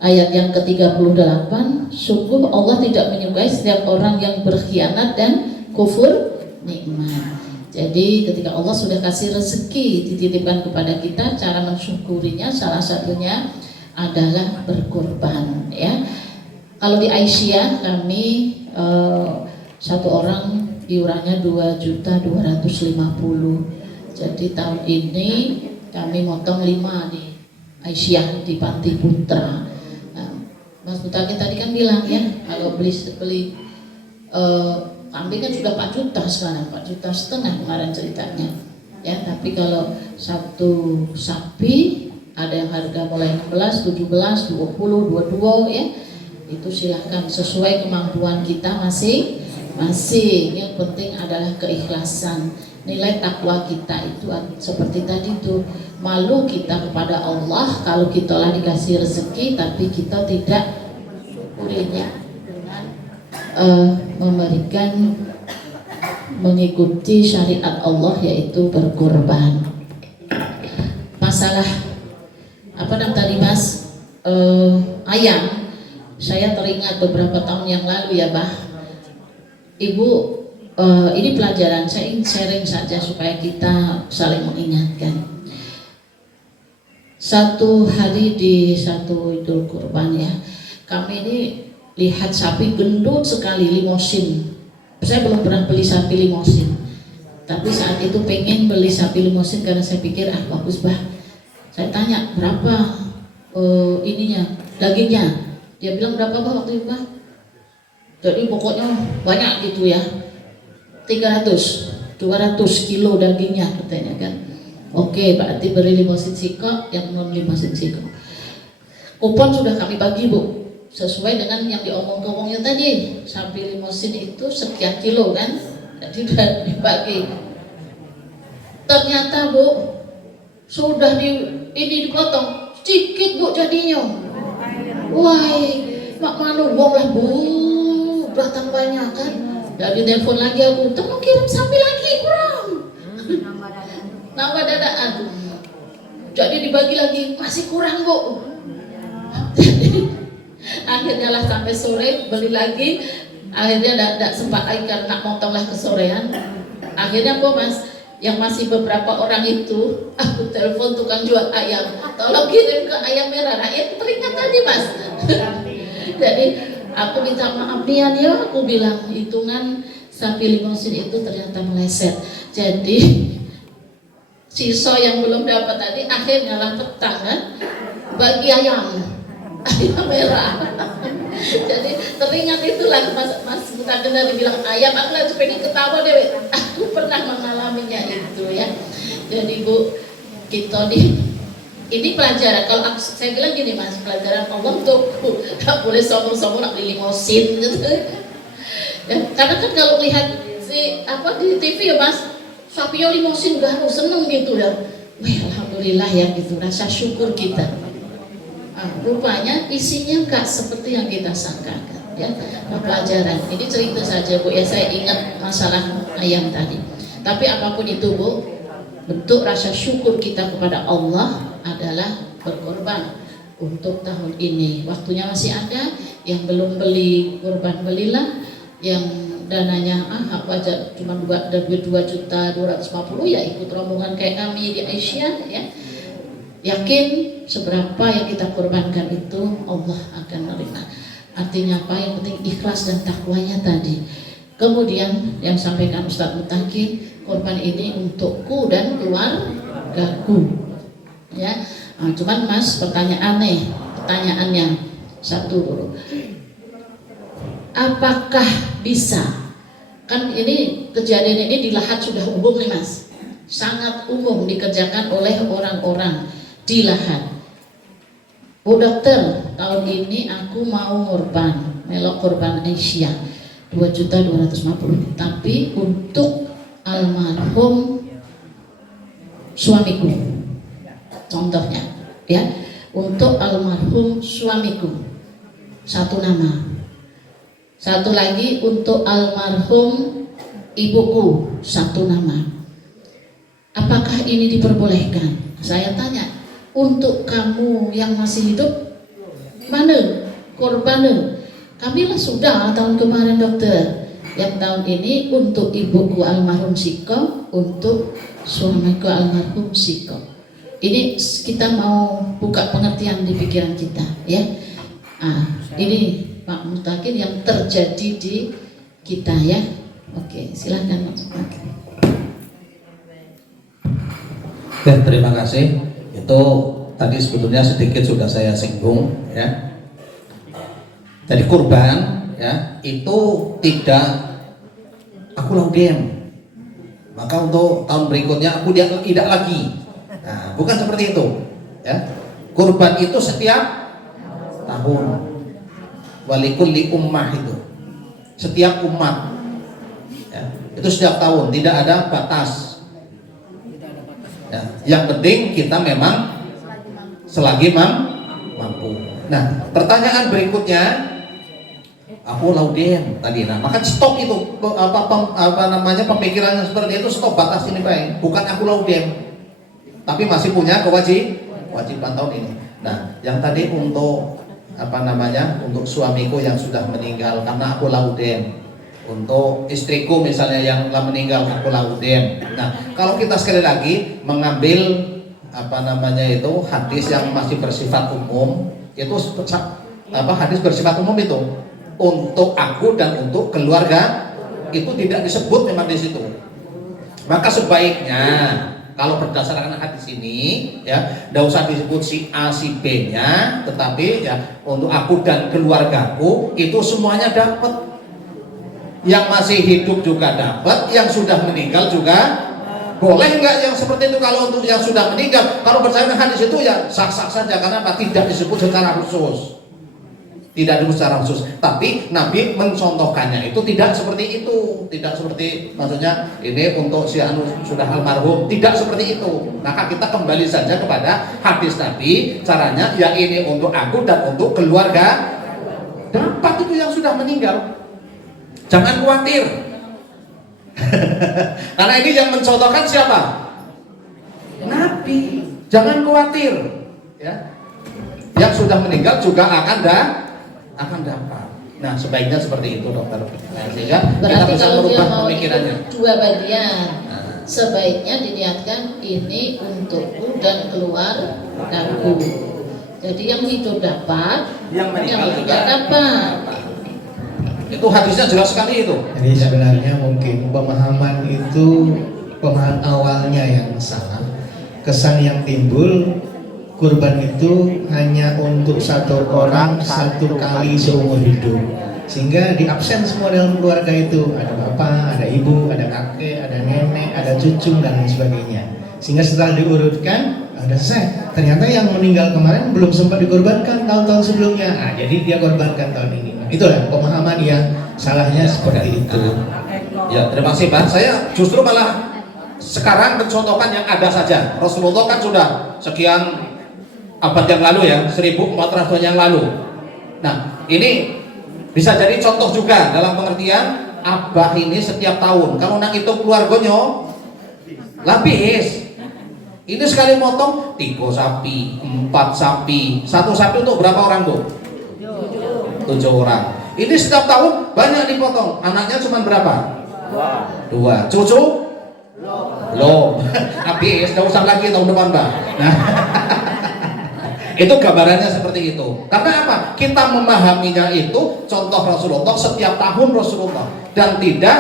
ayat yang ke-38, sungguh Allah tidak menyukai setiap orang yang berkhianat dan kufur nikmat. Jadi ketika Allah sudah kasih rezeki dititipkan kepada kita, cara mensyukurinya salah satunya adalah berkurban ya. Kalau di Aisyah kami satu orang iurannya 2.250.000. Jadi tahun ini kami motong 5 di Aisyah di Panti Putra. Nah, Mas Mutakin tadi kan bilang ya, kalau beli kambing kan sudah 4 juta sekarang, 4,5 juta kemarin ceritanya. Ya, tapi kalau satu sapi ada yang harga mulai 16, 17, 20, 22 ya. Itu silahkan sesuai kemampuan kita masing-masing. Yang penting adalah keikhlasan. Nilai takwa kita itu seperti tadi tuh, malu kita kepada Allah kalau kita lah dikasih rezeki tapi kita tidak syukurinya dengan mengikuti syariat Allah, yaitu berkurban. Masalah apa tadi Mas ayam, saya teringat beberapa tahun yang lalu ya Bah, Ibu, ini pelajaran, saya ingin sharing saja supaya kita saling mengingatkan. Satu hari di satu Idul Kurban ya, kami ini lihat sapi gendut sekali, limosin. Saya belum pernah beli sapi limosin, tapi saat itu pengen beli sapi limosin karena saya pikir bagus Bah. Saya tanya berapa dagingnya. Dia bilang berapa Bah waktu itu Bah? Jadi pokoknya banyak gitu ya, 200 kilo dagingnya katanya kan. Oke, berarti beri limosin siko, yang non limosin siko. Kupon sudah kami bagi Bu, sesuai dengan yang diomong-omongnya tadi. Sapi limosin itu sekian kilo kan, jadi sudah dibagi. Ternyata Bu, sudah ini dipotong sedikit Bu jadinya. Wah, mak malu wong lah Bu, datang banyak kan. Jadi telepon lagi aku, tolong kirim sapi lagi kurang. Nambah dadaan. Jadi dibagi lagi masih kurang Bu. Akhirnya lah sampai sore beli lagi. Akhirnya tidak sempat lagi karena motong lah kesorean. Akhirnya Bu Mas, yang masih beberapa orang itu, aku telepon tukang jual ayam, tolong kirim ke ayam merah. Nah, itu teringat tadi Mas. Jadi aku minta maaf Pian ya, aku bilang hitungan sapi limosin itu ternyata meleset. Jadi sisa yang belum dapat tadi akhirnya lah petang kan, bagi ayam merah. Jadi teringat itulah Mas Mutagenda dibilang ayam, aku lagi pengen ketawa deh. Aku pernah mengalaminya itu ya. Jadi Bu, kita ini pelajaran. Kalau saya bilang gini Mas, pelajaran Allah untukku. Gak boleh sombong-sombong nak beli limosin gitu. Ya, karena kan kalau lihat di TV ya Mas, sapinya limosin baru seneng gitu ya. Wah, alhamdulillah ya gitu, rasa syukur kita. Rupanya isinya enggak seperti yang kita sangkakan ya. Pelajaran ini cerita saja Bu ya, saya ingat masalah ayam tadi. Tapi apapun itu Bu, bentuk rasa syukur kita kepada Allah adalah berkorban untuk tahun ini. Waktunya masih ada, yang belum beli kurban belilah, yang dananya apa aja cuma ada 2.250.000 ya ikut rombongan kayak kami di Aisyah ya. Yakin seberapa yang kita korbankan itu Allah akan menerima. Artinya apa? Yang penting ikhlas dan takwanya tadi. Kemudian yang sampaikan Ustadz Mutakin, korban ini untukku dan keluargaku. Ya, cuman Mas pertanyaannya satu dulu. Apakah bisa? Kan ini kejadian ini di Lahat sudah umum nih Mas. Sangat umum dikerjakan oleh orang-orang di Lahat. Bu dokter, tahun ini aku mau melok korban Aisyah 2.250.000, tapi untuk almarhum suamiku. Contohnya, ya, untuk almarhum suamiku satu nama. Satu lagi untuk almarhum ibuku satu nama. Apakah ini diperbolehkan? Saya tanya, untuk kamu yang masih hidup, mana korbannya? Kami lah sudah tahun kemarin dokter. Yang tahun ini untuk ibuku almarhum Siko, untuk suamiku almarhum Siko. Ini kita mau buka pengertian di pikiran kita, ya. Ini Pak Mutakin yang terjadi di kita, ya. Oke, silakan Pak Mutakin. Terima kasih. Itu tadi sebetulnya sedikit sudah saya singgung ya. Jadi kurban ya itu tidak aku laudem, maka untuk tahun berikutnya aku tidak lagi. Nah, bukan seperti itu ya. Kurban itu setiap tahun, walikulli ummah itu setiap umat ya. Itu setiap tahun, tidak ada batas. Ya, yang penting kita memang selagi mampu. Nah, pertanyaan berikutnya, aku laudem tadi. Nah, maka stop itu pemikiran seperti itu, stop, batas ini baik. Bukan aku laudem, tapi masih punya kewajiban tahun ini. Nah, yang tadi untuk untuk suamiku yang sudah meninggal karena aku laudem. Untuk istriku misalnya yang telah meninggal aku laudem. Nah, kalau kita sekali lagi mengambil hadis yang masih bersifat umum, itu hadis bersifat umum itu untuk aku dan untuk keluarga itu tidak disebut memang di situ. Maka sebaiknya kalau berdasarkan hadis ini ya, tidak usah disebut si A si B-nya, tetapi ya untuk aku dan keluargaku itu semuanya dapat. Yang masih hidup juga dapat, yang sudah meninggal juga boleh nggak yang seperti itu? Kalau untuk yang sudah meninggal, kalau berdasarkan hadis itu ya sah-sah saja, karena apa? Tidak disebut secara khusus. Tidak dulu secara khusus, tapi Nabi mencontohkannya itu tidak seperti itu, tidak seperti maksudnya ini untuk si anu sudah almarhum, tidak seperti itu. Maka kita kembali saja kepada hadis Nabi, caranya ya ini untuk aku dan untuk keluarga. Dapat itu yang sudah meninggal, jangan khawatir. Karena ini yang mencontohkan siapa? Nabi. Jangan khawatir, ya. Yang sudah meninggal juga akan dapat. Nah, sebaiknya seperti itu, dokter. Nah, sehingga kita Berarti bisa kalau dia merubah mau pemikirannya. ikut dua bagian, sebaiknya diniatkan ini untukku dan keluargaku. Jadi yang hidup dapat, Yang meninggal juga tidak dapat. Itu hadisnya jelas sekali itu. Jadi sebenarnya mungkin pemahaman awalnya yang salah. Kesan yang timbul, kurban itu hanya untuk satu orang satu kali seumur hidup, sehingga diabsen semua dalam keluarga itu. Ada bapak, ada ibu, ada kakek, ada nenek, ada cucu dan lain sebagainya. Sehingga setelah diurutkan, ada selesai. Ternyata yang meninggal kemarin belum sempat dikorbankan tahun-tahun sebelumnya. Nah, jadi dia korbankan tahun ini. Itulah pemahaman yang salahnya seperti itu. Ya, terima kasih Pak. Saya justru malah sekarang mencontohkan yang ada saja. Rasulullah kan sudah sekian abad yang lalu ya, 1400 tahun yang lalu. Nah, ini bisa jadi contoh juga dalam pengertian abah ini setiap tahun kalau nang itu keluarganya lapis. Ini sekali motong 3 sapi, 4 sapi. 1 sapi untuk berapa orang, Bu? 7 orang. Ini setiap tahun banyak dipotong. Anaknya cuma berapa? 2. Cucu? Belum. Habis, enggak usah lagi tahun depan, Mbak. Nah, itu gambarannya seperti itu. Karena apa? Kita memahaminya itu contoh Rasulullah setiap tahun Rasulullah dan tidak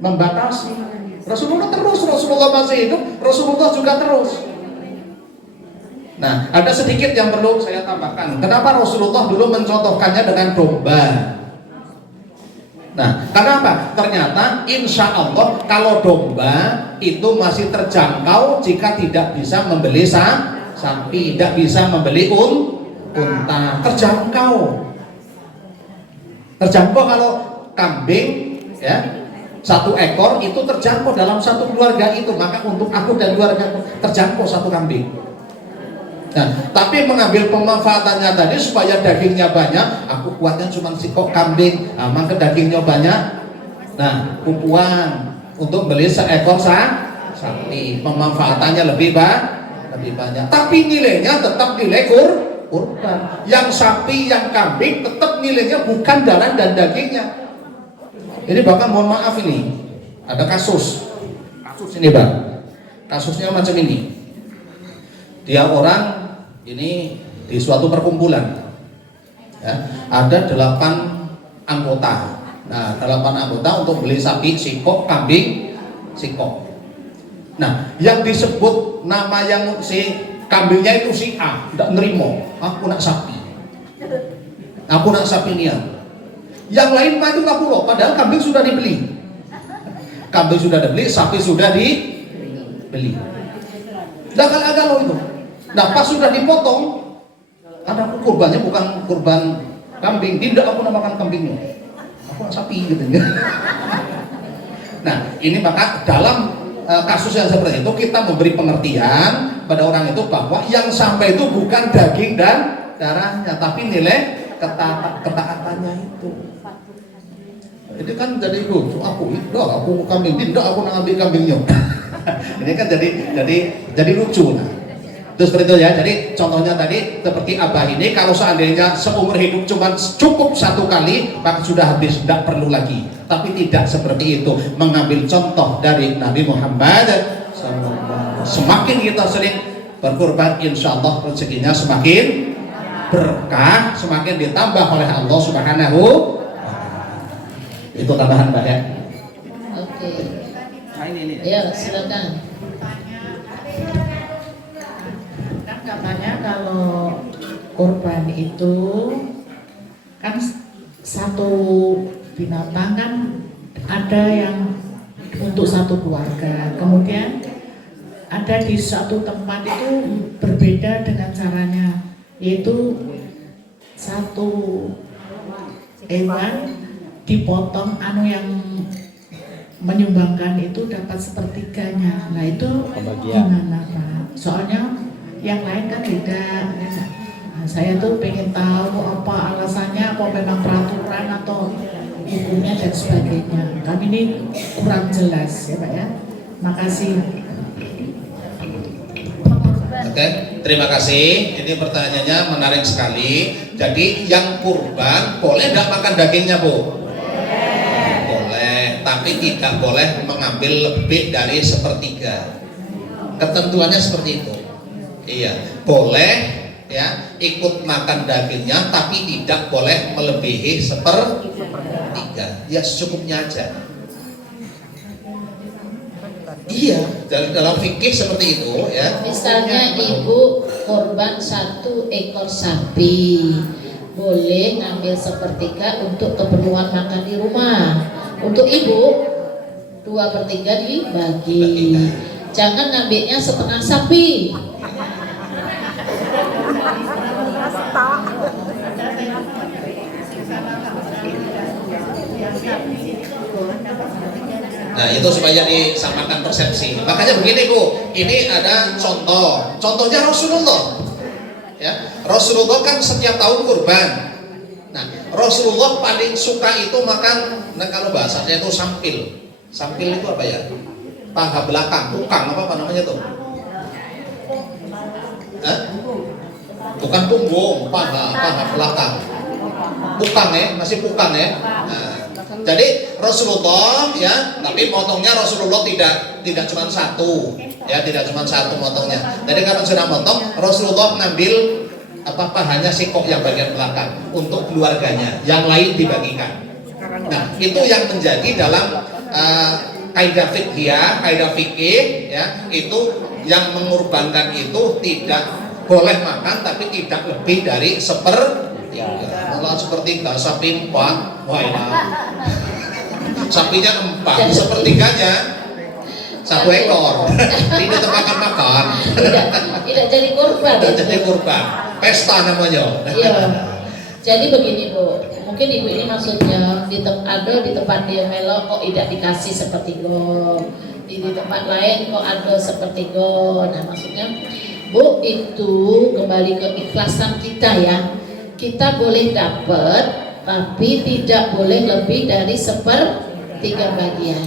membatasi. Rasulullah terus, Rasulullah masih hidup, Rasulullah juga terus. Nah, ada sedikit yang perlu saya tambahkan. Kenapa Rasulullah dulu mencontohkannya dengan domba? Nah, karena apa? Ternyata insya Allah kalau domba itu masih terjangkau jika tidak bisa membeli sapi, tidak bisa membeli unta, terjangkau kalau kambing ya 1 ekor itu terjangkau dalam satu keluarga itu, maka untuk aku dan keluarga terjangkau 1 kambing. Nah, tapi mengambil pemanfaatannya tadi supaya dagingnya banyak, aku kuatnya cuma sikok kambing, maka dagingnya banyak. Nah, kupuan untuk beli seekor sapi, pemanfaatannya lebih banyak. Tapi nilainya tetap nilai kurban. Yang sapi, yang kambing tetap nilainya bukan darah dan dagingnya. Ini bahkan mohon maaf ini ada kasus ini Bang, kasusnya macam ini. Dia orang ini di suatu perkumpulan ya, ada 8 anggota. Nah, 8 anggota untuk beli sapi sikok, kambing sikok. Nah, yang disebut nama yang si kambingnya itu si A, tidak nerimo, aku nak sapi ini ya. Yang lain mah itu aku loh, padahal kambing sudah dibeli. Kambing sudah dibeli, sapi sudah dibeli. Agak-agak loh itu. Nah, pas sudah dipotong, ada kurbannya bukan kurban kambing, tidak aku namakan kambingnya. Aku sapi gitu. Nah, ini maka dalam kasus yang seperti itu kita memberi pengertian pada orang itu bahwa yang sampai itu bukan daging dan darahnya, tapi nilai ketaatannya itu. Jadi kan jadi aku kambing, tidak aku ngambil kambingnya. Ini kan jadi lucu. Nah, terus seperti itu ya. Jadi contohnya tadi seperti abah ini, kalau seandainya seumur hidup cuma cukup 1 kali, maka sudah habis, tidak perlu lagi. Tapi tidak seperti itu. Mengambil contoh dari Nabi Muhammad. Semakin kita sering berkurban, insya Allah rezekinya semakin berkah, semakin ditambah oleh Allah Subhanahu. Itu tambahan Mbak ya. Oke. Ya, silakan. Kan katanya kalau kurban itu kan 1 binatang kan ada yang untuk 1 keluarga, kemudian ada di suatu tempat itu berbeda dengan caranya, yaitu 1 hewan dipotong, yang menyumbangkan itu dapat sepertiganya. Nah itu gimana Pak? Soalnya yang lain kan tidak. Nah, saya tuh pengen tahu apa alasannya, apa memang peraturan atau hukumnya dan sebagainya. Kami ini kurang jelas ya Pak ya. Makasih. Oke, terima kasih. Ini pertanyaannya menarik sekali. Jadi yang kurban boleh nggak makan dagingnya, Bu? Boleh, tapi tidak boleh mengambil lebih dari sepertiga. Ketentuannya seperti itu. Iya, boleh ya ikut makan dagingnya, tapi tidak boleh melebihi sepertiga. Ya secukupnya aja. Iya, dalam fikih seperti itu ya. Misalnya ibu korban 1 ekor sapi, boleh ngambil sepertiga untuk keperluan makan di rumah. Untuk ibu 2/3 dibagi. Jangan ngambilnya setengah sapi. Nah itu supaya disamakan persepsi. Makanya begini Bu, ini ada contoh. Contohnya Rasulullah. Ya, Rasulullah kan setiap tahun kurban. Nah, Rasulullah paling suka itu makan. Nah kalau bahasanya itu sampil. Sampil itu apa ya? Paha belakang, pukang apa namanya tuh? Hah? Bukan punggung, paha belakang. Pukang ya, masih pukang ya. Nah, jadi Rasulullah ya, tapi motongnya Rasulullah tidak cuma satu, ya tidak cuma satu motongnya. Jadi kalau sudah motong, Rasulullah ngambil pahanya sikok yang bagian belakang untuk keluarganya, yang lain dibagikan. Nah itu yang menjadi dalam kaidah fikih ya, itu yang mengorbankan itu tidak boleh makan, tapi tidak lebih dari kalau sepertiga sapi 4, wah enak. Sapinya 4, sepertiganya 1 ekor. Tidak termakan makan. Tidak jadi kurban. Tidak jadi kurban. Pesta namanya. Iya. Jadi begini Bu, mungkin ibu ini maksudnya ada di tempat dia melo kok tidak dikasih seperti go, di tempat lain kok ada seperti go. Nah maksudnya Bu itu kembali ke ikhlasan kita ya. Kita boleh dapat, tapi tidak boleh lebih dari 1/3 bagian.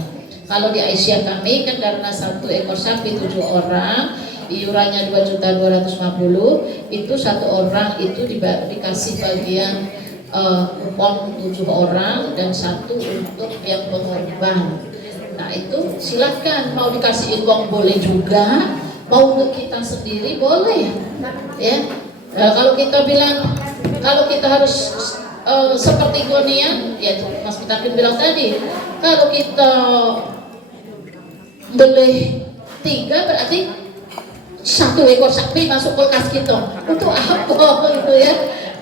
Kalau di Aisyah kami kan karena 1 ekor sapi 7 orang, iurannya 2.250.000, itu 1 orang itu dikasih bagian kupon 7 orang dan 1 untuk yang pengorban. Nah itu silahkan, mau dikasih uang boleh juga, mau untuk kita sendiri boleh ya. Nah, kalau kita bilang kalau kita harus seperti gonian, ya Mas Pitakin bilang tadi, kalau kita beli 3 berarti 1 ekor sapi masuk kulkas kita. Untuk apa gitu ya?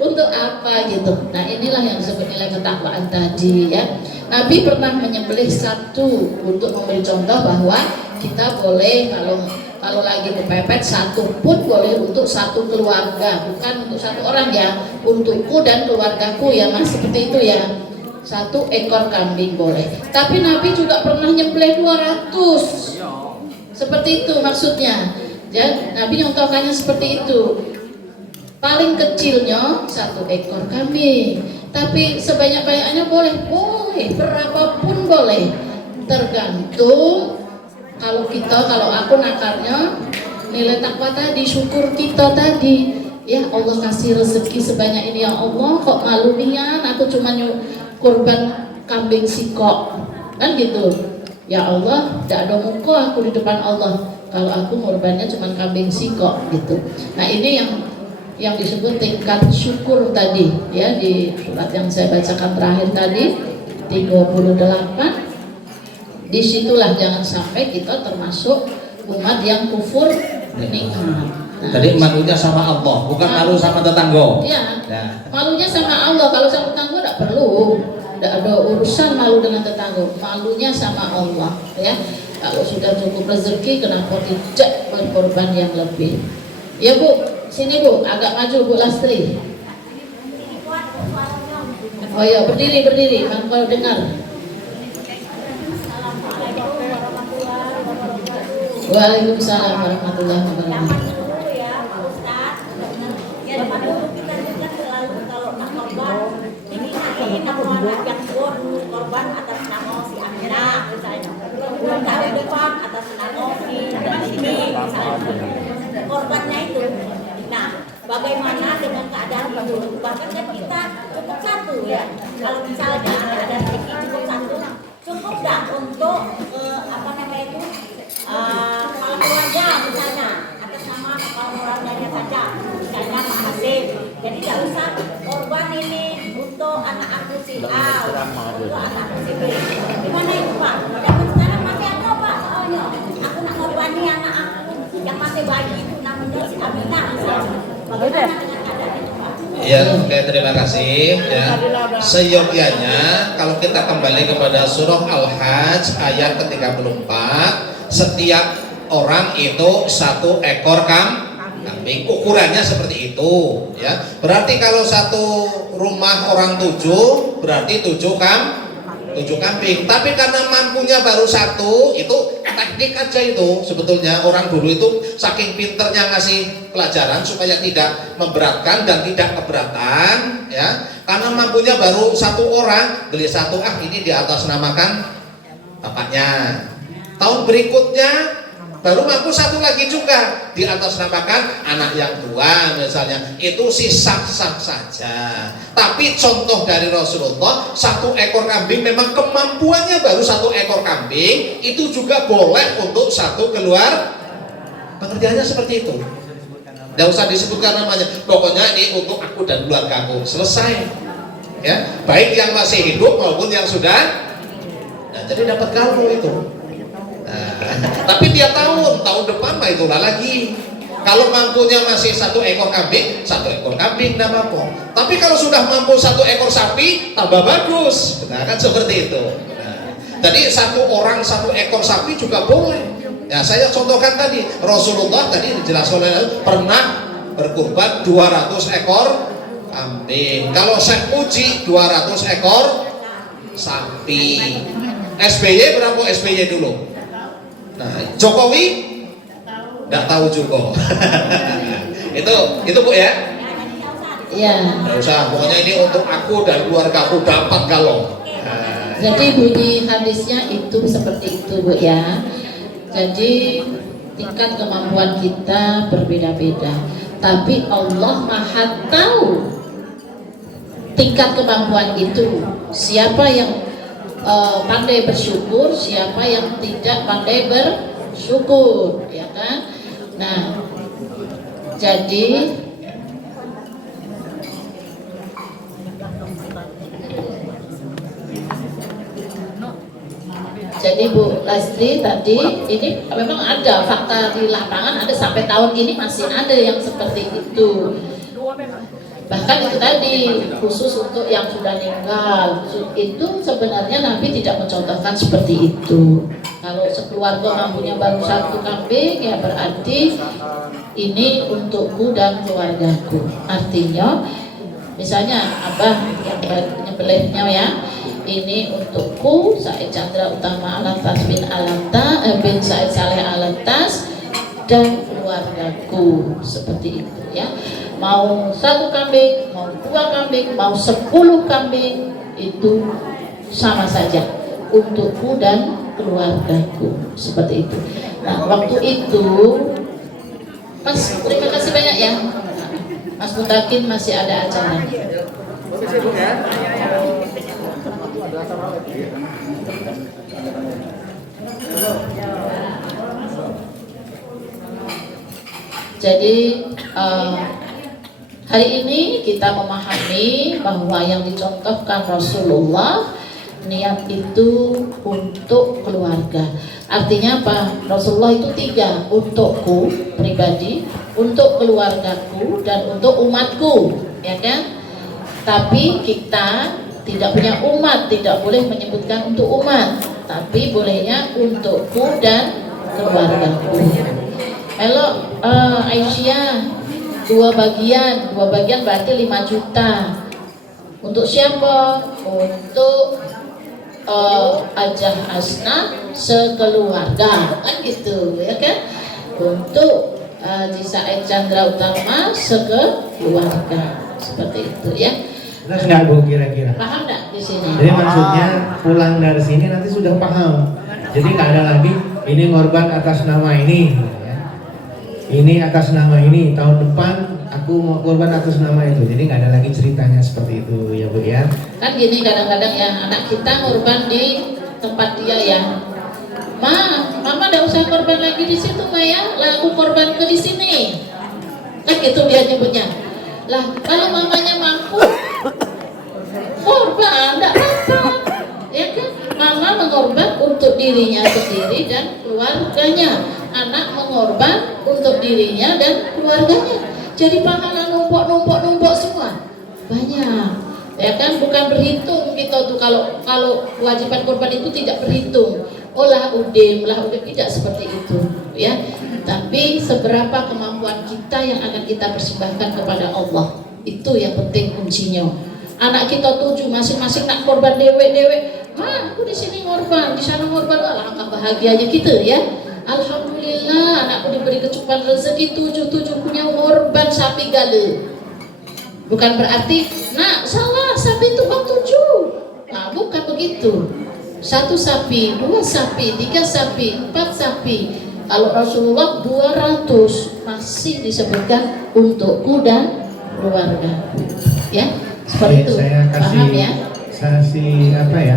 Untuk apa gitu? Nah inilah yang disebut nilai ketakwaan tadi ya. Nabi pernah menyembelih 1 untuk memberi contoh bahwa kita boleh kalau lagi kepepet 1 pun boleh untuk 1 keluarga, bukan untuk 1 orang ya, untukku dan keluargaku ya Mas, seperti itu ya. 1 ekor kambing boleh. Tapi Nabi juga pernah nyembelih 200. Seperti itu maksudnya. Ya, Nabi nyontohkannya seperti itu. Paling kecilnya 1 ekor kambing. Tapi sebanyak-banyaknya boleh, berapapun boleh. Tergantung kalau aku nakarnya nilai takwa tadi, syukur kita tadi. Ya Allah kasih rezeki sebanyak ini ya Allah, kok malu nian aku cuma kurban kambing sikok. Kan gitu. Ya Allah, tidak ada muka aku di depan Allah kalau aku kurbannya cuma kambing sikok gitu. Nah, ini yang disebut tingkat syukur tadi ya, di surat yang saya bacakan terakhir tadi 38. Disitulah jangan sampai kita termasuk umat yang kufur nikmat. Nah, tadi malunya sama Allah, bukan malu sama tetangga. Iya. Nah. Malunya sama Allah. Kalau sama tetangga tidak perlu, tidak ada urusan malu dengan tetangga. Malunya sama Allah, ya. Kalau sudah cukup rezeki, kenapa tidak berkorban yang lebih? Ya Bu, sini Bu, agak maju Bu Lastri. Oh ya, berdiri, kalau dengar. Waalaikumsalam warahmatullahi wabarakatuh. Korban atas nama si Aminah misalnya, tahun depan atas nama si ini misalnya, korbannya itu. Nah, bagaimana dengan keadaan itu? Bahkan kan kita cukup satu ya. Kalau misalnya ada rezeki cukup satu, cukup dah untuk apa namanya itu kepala keluarga misalnya atas nama kepala keluarganya saja, misalnya Pak Hasim. Jadi tidak usah korban ini untuk anak aku si A, untuk anak aku si B. Gimana itu Pak? Zaman sekarang masih ada Pak soalnya. Aku nak korbani anak aku yang masih bayi itu namanya si Aminah misalnya. Bagaimana dengan keadaan itu Pak? Ya, oke, terima kasih ya. Seyogyanya kalau kita kembali kepada surah Al-Hajj ayat ke-34, setiap orang itu satu ekor kambing, ukurannya seperti itu ya. Berarti kalau satu rumah orang 7 berarti 7 kambing. Tapi karena mampunya baru satu, itu teknik aja itu sebetulnya. Orang dulu itu saking pinternya ngasih pelajaran supaya tidak memberatkan dan tidak keberatan ya. Karena mampunya baru satu orang, beli satu, ini di atas namakan bapaknya. Tahun berikutnya baru mampu satu lagi juga di atas namakan anak yang tua misalnya. Itu sih sah-sah saja. Tapi contoh dari Rasulullah, satu ekor kambing memang kemampuannya baru satu ekor kambing, itu juga boleh untuk satu keluar. Pengertiannya seperti itu. Tidak usah disebutkan namanya. Pokoknya ini untuk aku dan keluargaku. Selesai. Ya, baik yang masih hidup maupun yang sudah. Nah, jadi dapat kalung itu. Tapi tiap tahun depan mah itulah lagi. Kalau mampunya masih satu ekor kambing tidak mampu. Tapi kalau sudah mampu satu ekor sapi, tambah bagus. Nah, kan seperti itu. Nah, jadi satu orang satu ekor sapi juga boleh. Ya, saya contohkan tadi, Rasulullah tadi dijelaskan oleh pernah berkurban 200 ekor kambing. Kalau Syekh Uji 200 ekor sapi. SBY berapa SBY dulu? Nah, Jokowi nggak tahu juga. itu Bu ya. Ya. Nggak usah. Pokoknya ini untuk aku dan keluarga aku dapat kalung. Nah, Jadi bunyi hadisnya itu seperti itu Bu ya. Jadi tingkat kemampuan kita berbeda-beda. Tapi Allah Maha tahu tingkat kemampuan itu. Siapa yang pandai bersyukur, siapa yang tidak pandai bersyukur, ya kan? Nah, jadi Bu Lastri tadi ini memang ada fakta di lapangan, ada sampai tahun ini masih ada yang seperti itu. Bahkan itu tadi khusus untuk yang sudah meninggal itu sebenarnya Nabi tidak mencontohkan seperti itu. Kalau sekeluarga mampunya baru satu kambing, ya berarti ini untukku dan keluargaku. Artinya misalnya Abah yang nyebelihnya ya, ini untukku Said Chandra Utama Alantas bin Said Saleh Alantas dan keluargaku, seperti itu ya. Mau satu kambing, mau 2 kambing, mau 10 kambing, itu sama saja untukku dan keluargaku, seperti itu. Nah, waktu itu Mas, terima kasih banyak ya Mas Mutakin, masih ada acara. Jadi hari ini kita memahami bahwa yang dicontohkan Rasulullah, niat itu untuk keluarga. Artinya apa? Rasulullah itu 3, untukku pribadi, untuk keluargaku, dan untuk umatku, ya kan? Tapi kita tidak punya umat, tidak boleh menyebutkan untuk umat, tapi bolehnya untukku dan keluargaku. Kalau Aisyah 2 bagian berarti 5 juta. Untuk siapa? Untuk Ajah Asna sekeluarga, kan gitu ya kan? Untuk Haji Said Chandra Utama sekeluarga, seperti itu ya. Terus nggak Bu kira-kira? Paham nggak di sini? Jadi maksudnya pulang dari sini nanti sudah paham. Jadi nggak ada lagi ini ngorban atas nama ini, ya. Ini atas nama ini. Tahun depan aku mau korban atas nama itu. Jadi nggak ada lagi ceritanya seperti itu ya Bu ya. Kan gini kadang-kadang ya anak kita korban di tempat dia ya. Mama nggak usah korban lagi di situ Maya, lah aku korban ke di sini. Kan gitu dia nyebutnya. Lah kalau mamanya mampu korban, enggak apa-apa. Ya kan? Mama mengorban untuk dirinya sendiri dan keluarganya. Anak mengorban untuk dirinya dan keluarganya. Jadi pahala numpuk semua. Banyak. Ya kan, bukan berhitung kita tuh kalau kewajiban korban itu tidak berhitung. Lah udah tidak seperti itu, ya. Tapi seberapa kemampuan kita yang akan kita persembahkan kepada Allah, itu yang penting kuncinya. Anak kita 7 masing-masing nak korban dewek. Aku di sini korban, di sana korban, alangkah bahagianya kita ya. Alhamdulillah anakku diberi kecukupan rezeki 7 punya korban sapi gale. Bukan berarti, nak salah sapi itu bang 7. Nah, bukan begitu. 1 sapi, 2 sapi, 3 sapi, 4 sapi. Kalau Rasulullah 200 masih disebutkan untuk kuda keluarga. Ya, seperti itu. Saya Paham ya? kasih apa ya?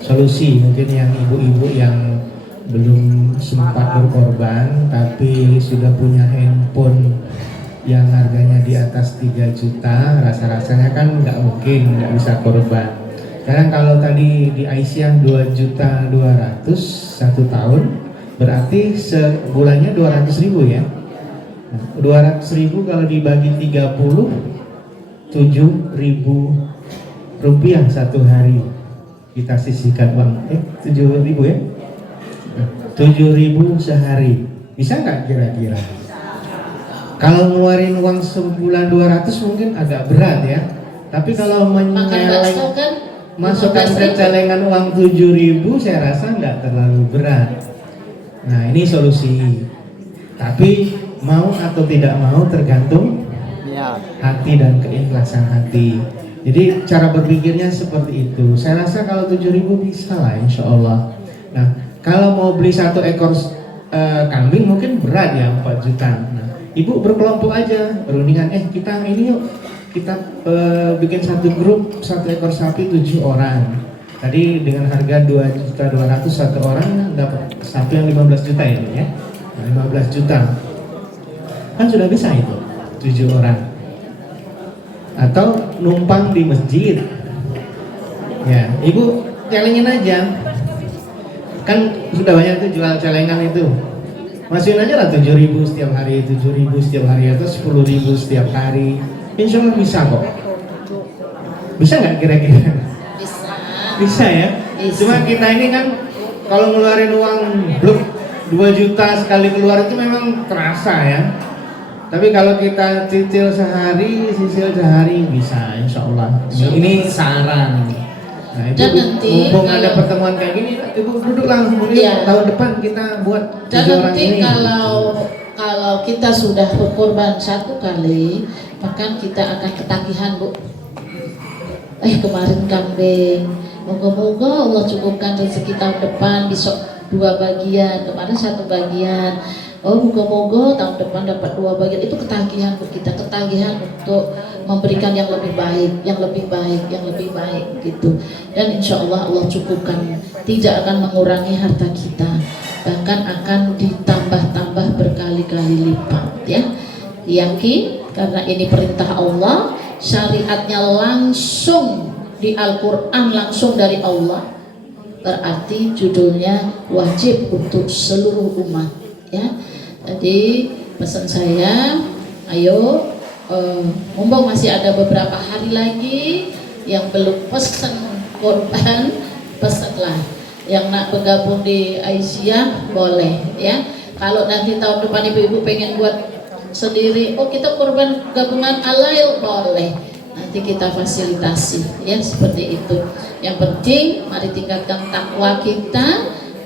Solusi mungkin yang ibu-ibu yang belum sempat berkorban tapi sudah punya handphone yang harganya di atas 3 juta, rasa-rasanya kan nggak bisa korban. Sekarang kalau tadi di Aisyah 2.200.000 1 tahun, berarti sebulannya 200.000 ya. 200.000 kalau dibagi 30, 7.000 rupiah 1 hari. Kita sisihkan uang, 7.000 ya. 7.000 sehari. Bisa nggak kira-kira? Kalau ngeluarin uang sebulan 200 mungkin agak berat ya. Tapi kalau masukkan ke celengan uang 7.000 saya rasa nggak terlalu berat. Nah ini solusi. Tapi mau atau tidak mau tergantung hati dan keikhlasan hati. Jadi cara berpikirnya seperti itu. Saya rasa kalau 7.000 bisa lah insya Allah. Nah kalau mau beli 1 ekor kambing mungkin berat ya 4 juta. Nah, ibu berkelompok aja berundingan. Kita ini yuk. Kita bikin 1 grup 1 ekor sapi 7 orang. Tadi dengan harga 2.200.000 1 orang dapat sapi yang 15 juta ini ya. Nah, 15 juta. Kan sudah bisa itu 7 orang. Atau numpang di masjid. Ya, ibu celengin aja. Kan sudah banyak tuh jual celengan itu. Masukin aja lah 7.000 setiap hari, 7.000 setiap hari atau 10.000 setiap hari. Insya Allah bisa kok. Bisa nggak kira-kira? Bisa ya. Cuma kita ini kan kalau ngeluarin uang blok 2 juta sekali keluar itu memang terasa ya. Tapi kalau kita cicil sehari, sisil sehari bisa insya Allah. Ini saran. Nah itu mumpung ada pertemuan kayak gini, ibu duduklah kemudian tahun depan kita buat 7 orang ini. Kalau kita sudah berkorban 1 kali, bahkan kita akan ketagihan Bu. Kemarin kambing, moga-moga Allah cukupkan rezeki tahun depan, besok 2 bagian, kemarin 1 bagian. Moga-moga tahun depan dapat 2 bagian. Itu ketagihan Bu, kita ketagihan untuk memberikan yang lebih baik, yang lebih baik gitu. Dan insya Allah Allah cukupkan, tidak akan mengurangi harta kita, bahkan akan ditambah-tambah berkali-kali lipat ya. Yakin karena ini perintah Allah, syariatnya langsung di Al-Quran, langsung dari Allah, berarti judulnya wajib untuk seluruh umat ya. Jadi pesan saya, ayo mumpung masih ada beberapa hari lagi yang belum pesan korban, pesanlah. Yang nak bergabung di Aisyah boleh ya. Kalau nanti tahun depan ibu-ibu pengen buat sendiri, kita korban gabungan alail boleh. nanti kita fasilitasi ya, seperti itu. Yang penting mari tingkatkan takwa kita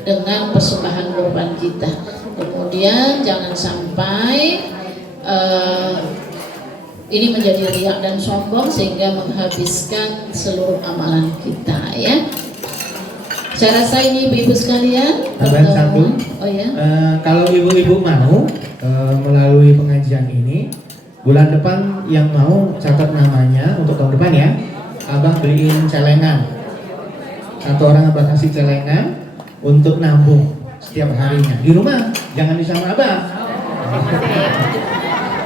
dengan persembahan kurban kita. Kemudian jangan sampai ini menjadi riak dan sombong sehingga menghabiskan seluruh amalan kita ya. Saya rasa ini ibu-ibu sekalian. Tambahan satu. Oh ya. Kalau ibu-ibu mau melalui pengajian ini, bulan depan yang mau catat namanya untuk tahun depan ya. Abang beliin celengan. Satu orang abang kasih celengan untuk nabung setiap harinya di rumah, jangan di sama abang.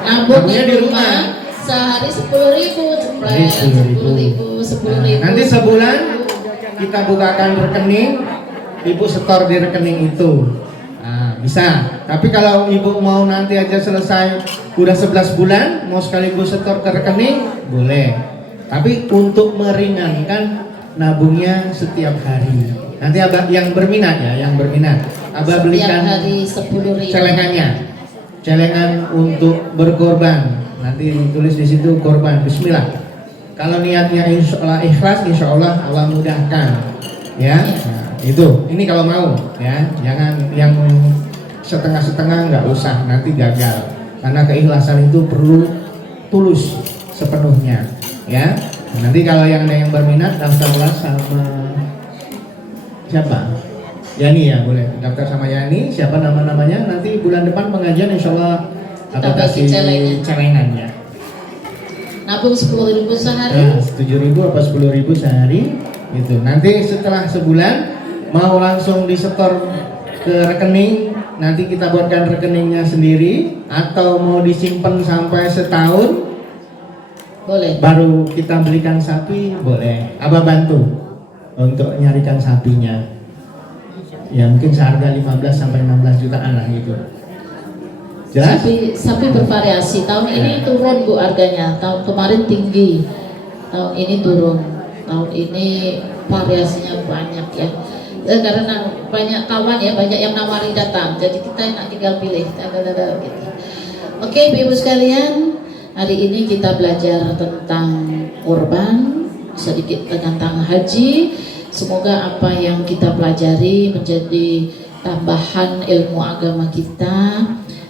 Nabungnya di rumah sehari 10.000, 10.000. Nanti sebulan kita bukakan rekening, ibu setor di rekening itu. Nah, bisa. Tapi kalau ibu mau nanti aja selesai udah 11 bulan mau sekaligus setor ke rekening, boleh. Tapi untuk meringankan nabungnya setiap hari. Nanti abah yang berminat ya, yang berminat, abah belikan hari 10.000 celengannya, celengan untuk berkorban. Nanti tulis di situ korban. Bismillah. Kalau niatnya insya Allah ikhlas, insya Allah Allah mudahkan. Ya, nah, itu. Ini kalau mau ya, jangan yang setengah-setengah, nggak usah, nanti gagal. Karena keikhlasan itu perlu tulus sepenuhnya. Ya. Nanti kalau yang ada yang berminat daftarlah sama siapa? Yani ya, boleh daftar sama Yani. Siapa nama-namanya? Nanti bulan depan pengajian insya Allah ada kasih celengannya. Nabung 10.000 sehari. 7.000 apa 10.000 sehari? Gitu. Nanti setelah sebulan mau langsung disetor ke rekening, nanti kita buatkan rekeningnya sendiri, atau mau disimpan sampai setahun. Boleh. Baru kita belikan sapi, boleh. Abah bantu untuk nyarikan sapinya. Ya mungkin seharga 15 sampai 16 jutaan lah gitu. Jelas? Sapi bervariasi. Tahun ini turun Bu harganya. Tahun kemarin tinggi. Tahun ini turun. Tahun ini variasinya banyak ya. Karena banyak kawan ya, banyak yang nawari datang. Jadi kita enak tinggal pilih. Gitu. Oke, Ibu sekalian, hari ini kita belajar tentang kurban, sedikit tentang haji. Semoga apa yang kita pelajari menjadi tambahan ilmu agama kita.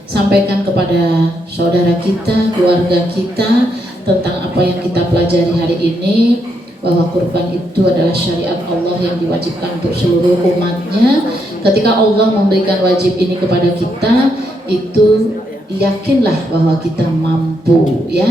Sampaikan kepada saudara kita, keluarga kita tentang apa yang kita pelajari hari ini, bahwa kurban itu adalah syariat Allah yang diwajibkan untuk seluruh umatnya. Ketika Allah memberikan wajib ini kepada kita, itu yakinlah bahwa kita mampu ya,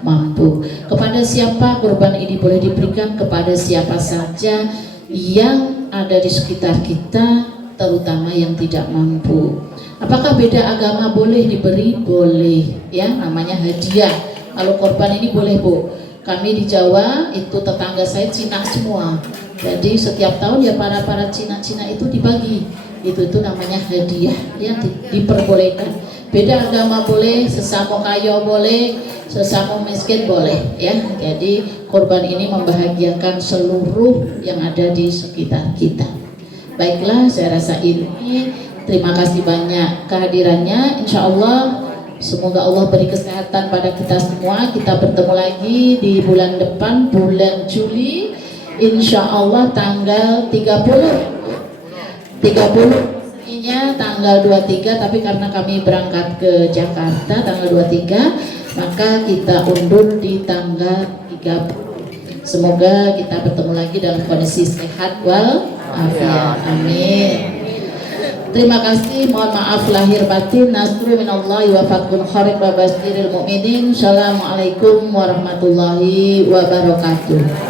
mampu. Kepada siapa kurban ini boleh diberikan? Kepada siapa saja yang ada di sekitar kita, terutama yang tidak mampu. Apakah beda agama boleh diberi? Boleh ya, namanya hadiah. Kalau korban ini boleh Bu. Kami di Jawa itu tetangga saya Cina semua. Jadi setiap tahun ya para Cina itu dibagi. Itu namanya hadiah yang diperbolehkan. Beda agama boleh, sesama kaya boleh, sesama miskin boleh ya. Jadi korban ini membahagiakan seluruh yang ada di sekitar kita. Baiklah, saya rasa ini terima kasih banyak kehadirannya. Insya Allah semoga Allah beri kesehatan pada kita semua. Kita bertemu lagi di bulan depan, bulan Juli, insya Allah tanggal 30 nya tanggal 23, tapi karena kami berangkat ke Jakarta tanggal 23, maka kita undur di tanggal 30. Semoga kita bertemu lagi dalam kondisi sehat wal afiat. Amin. Terima kasih, mohon maaf lahir batin. Nasru minallahi wa fathun kharib wa basyiril mu'minin. Assalamualaikum warahmatullahi wabarakatuh.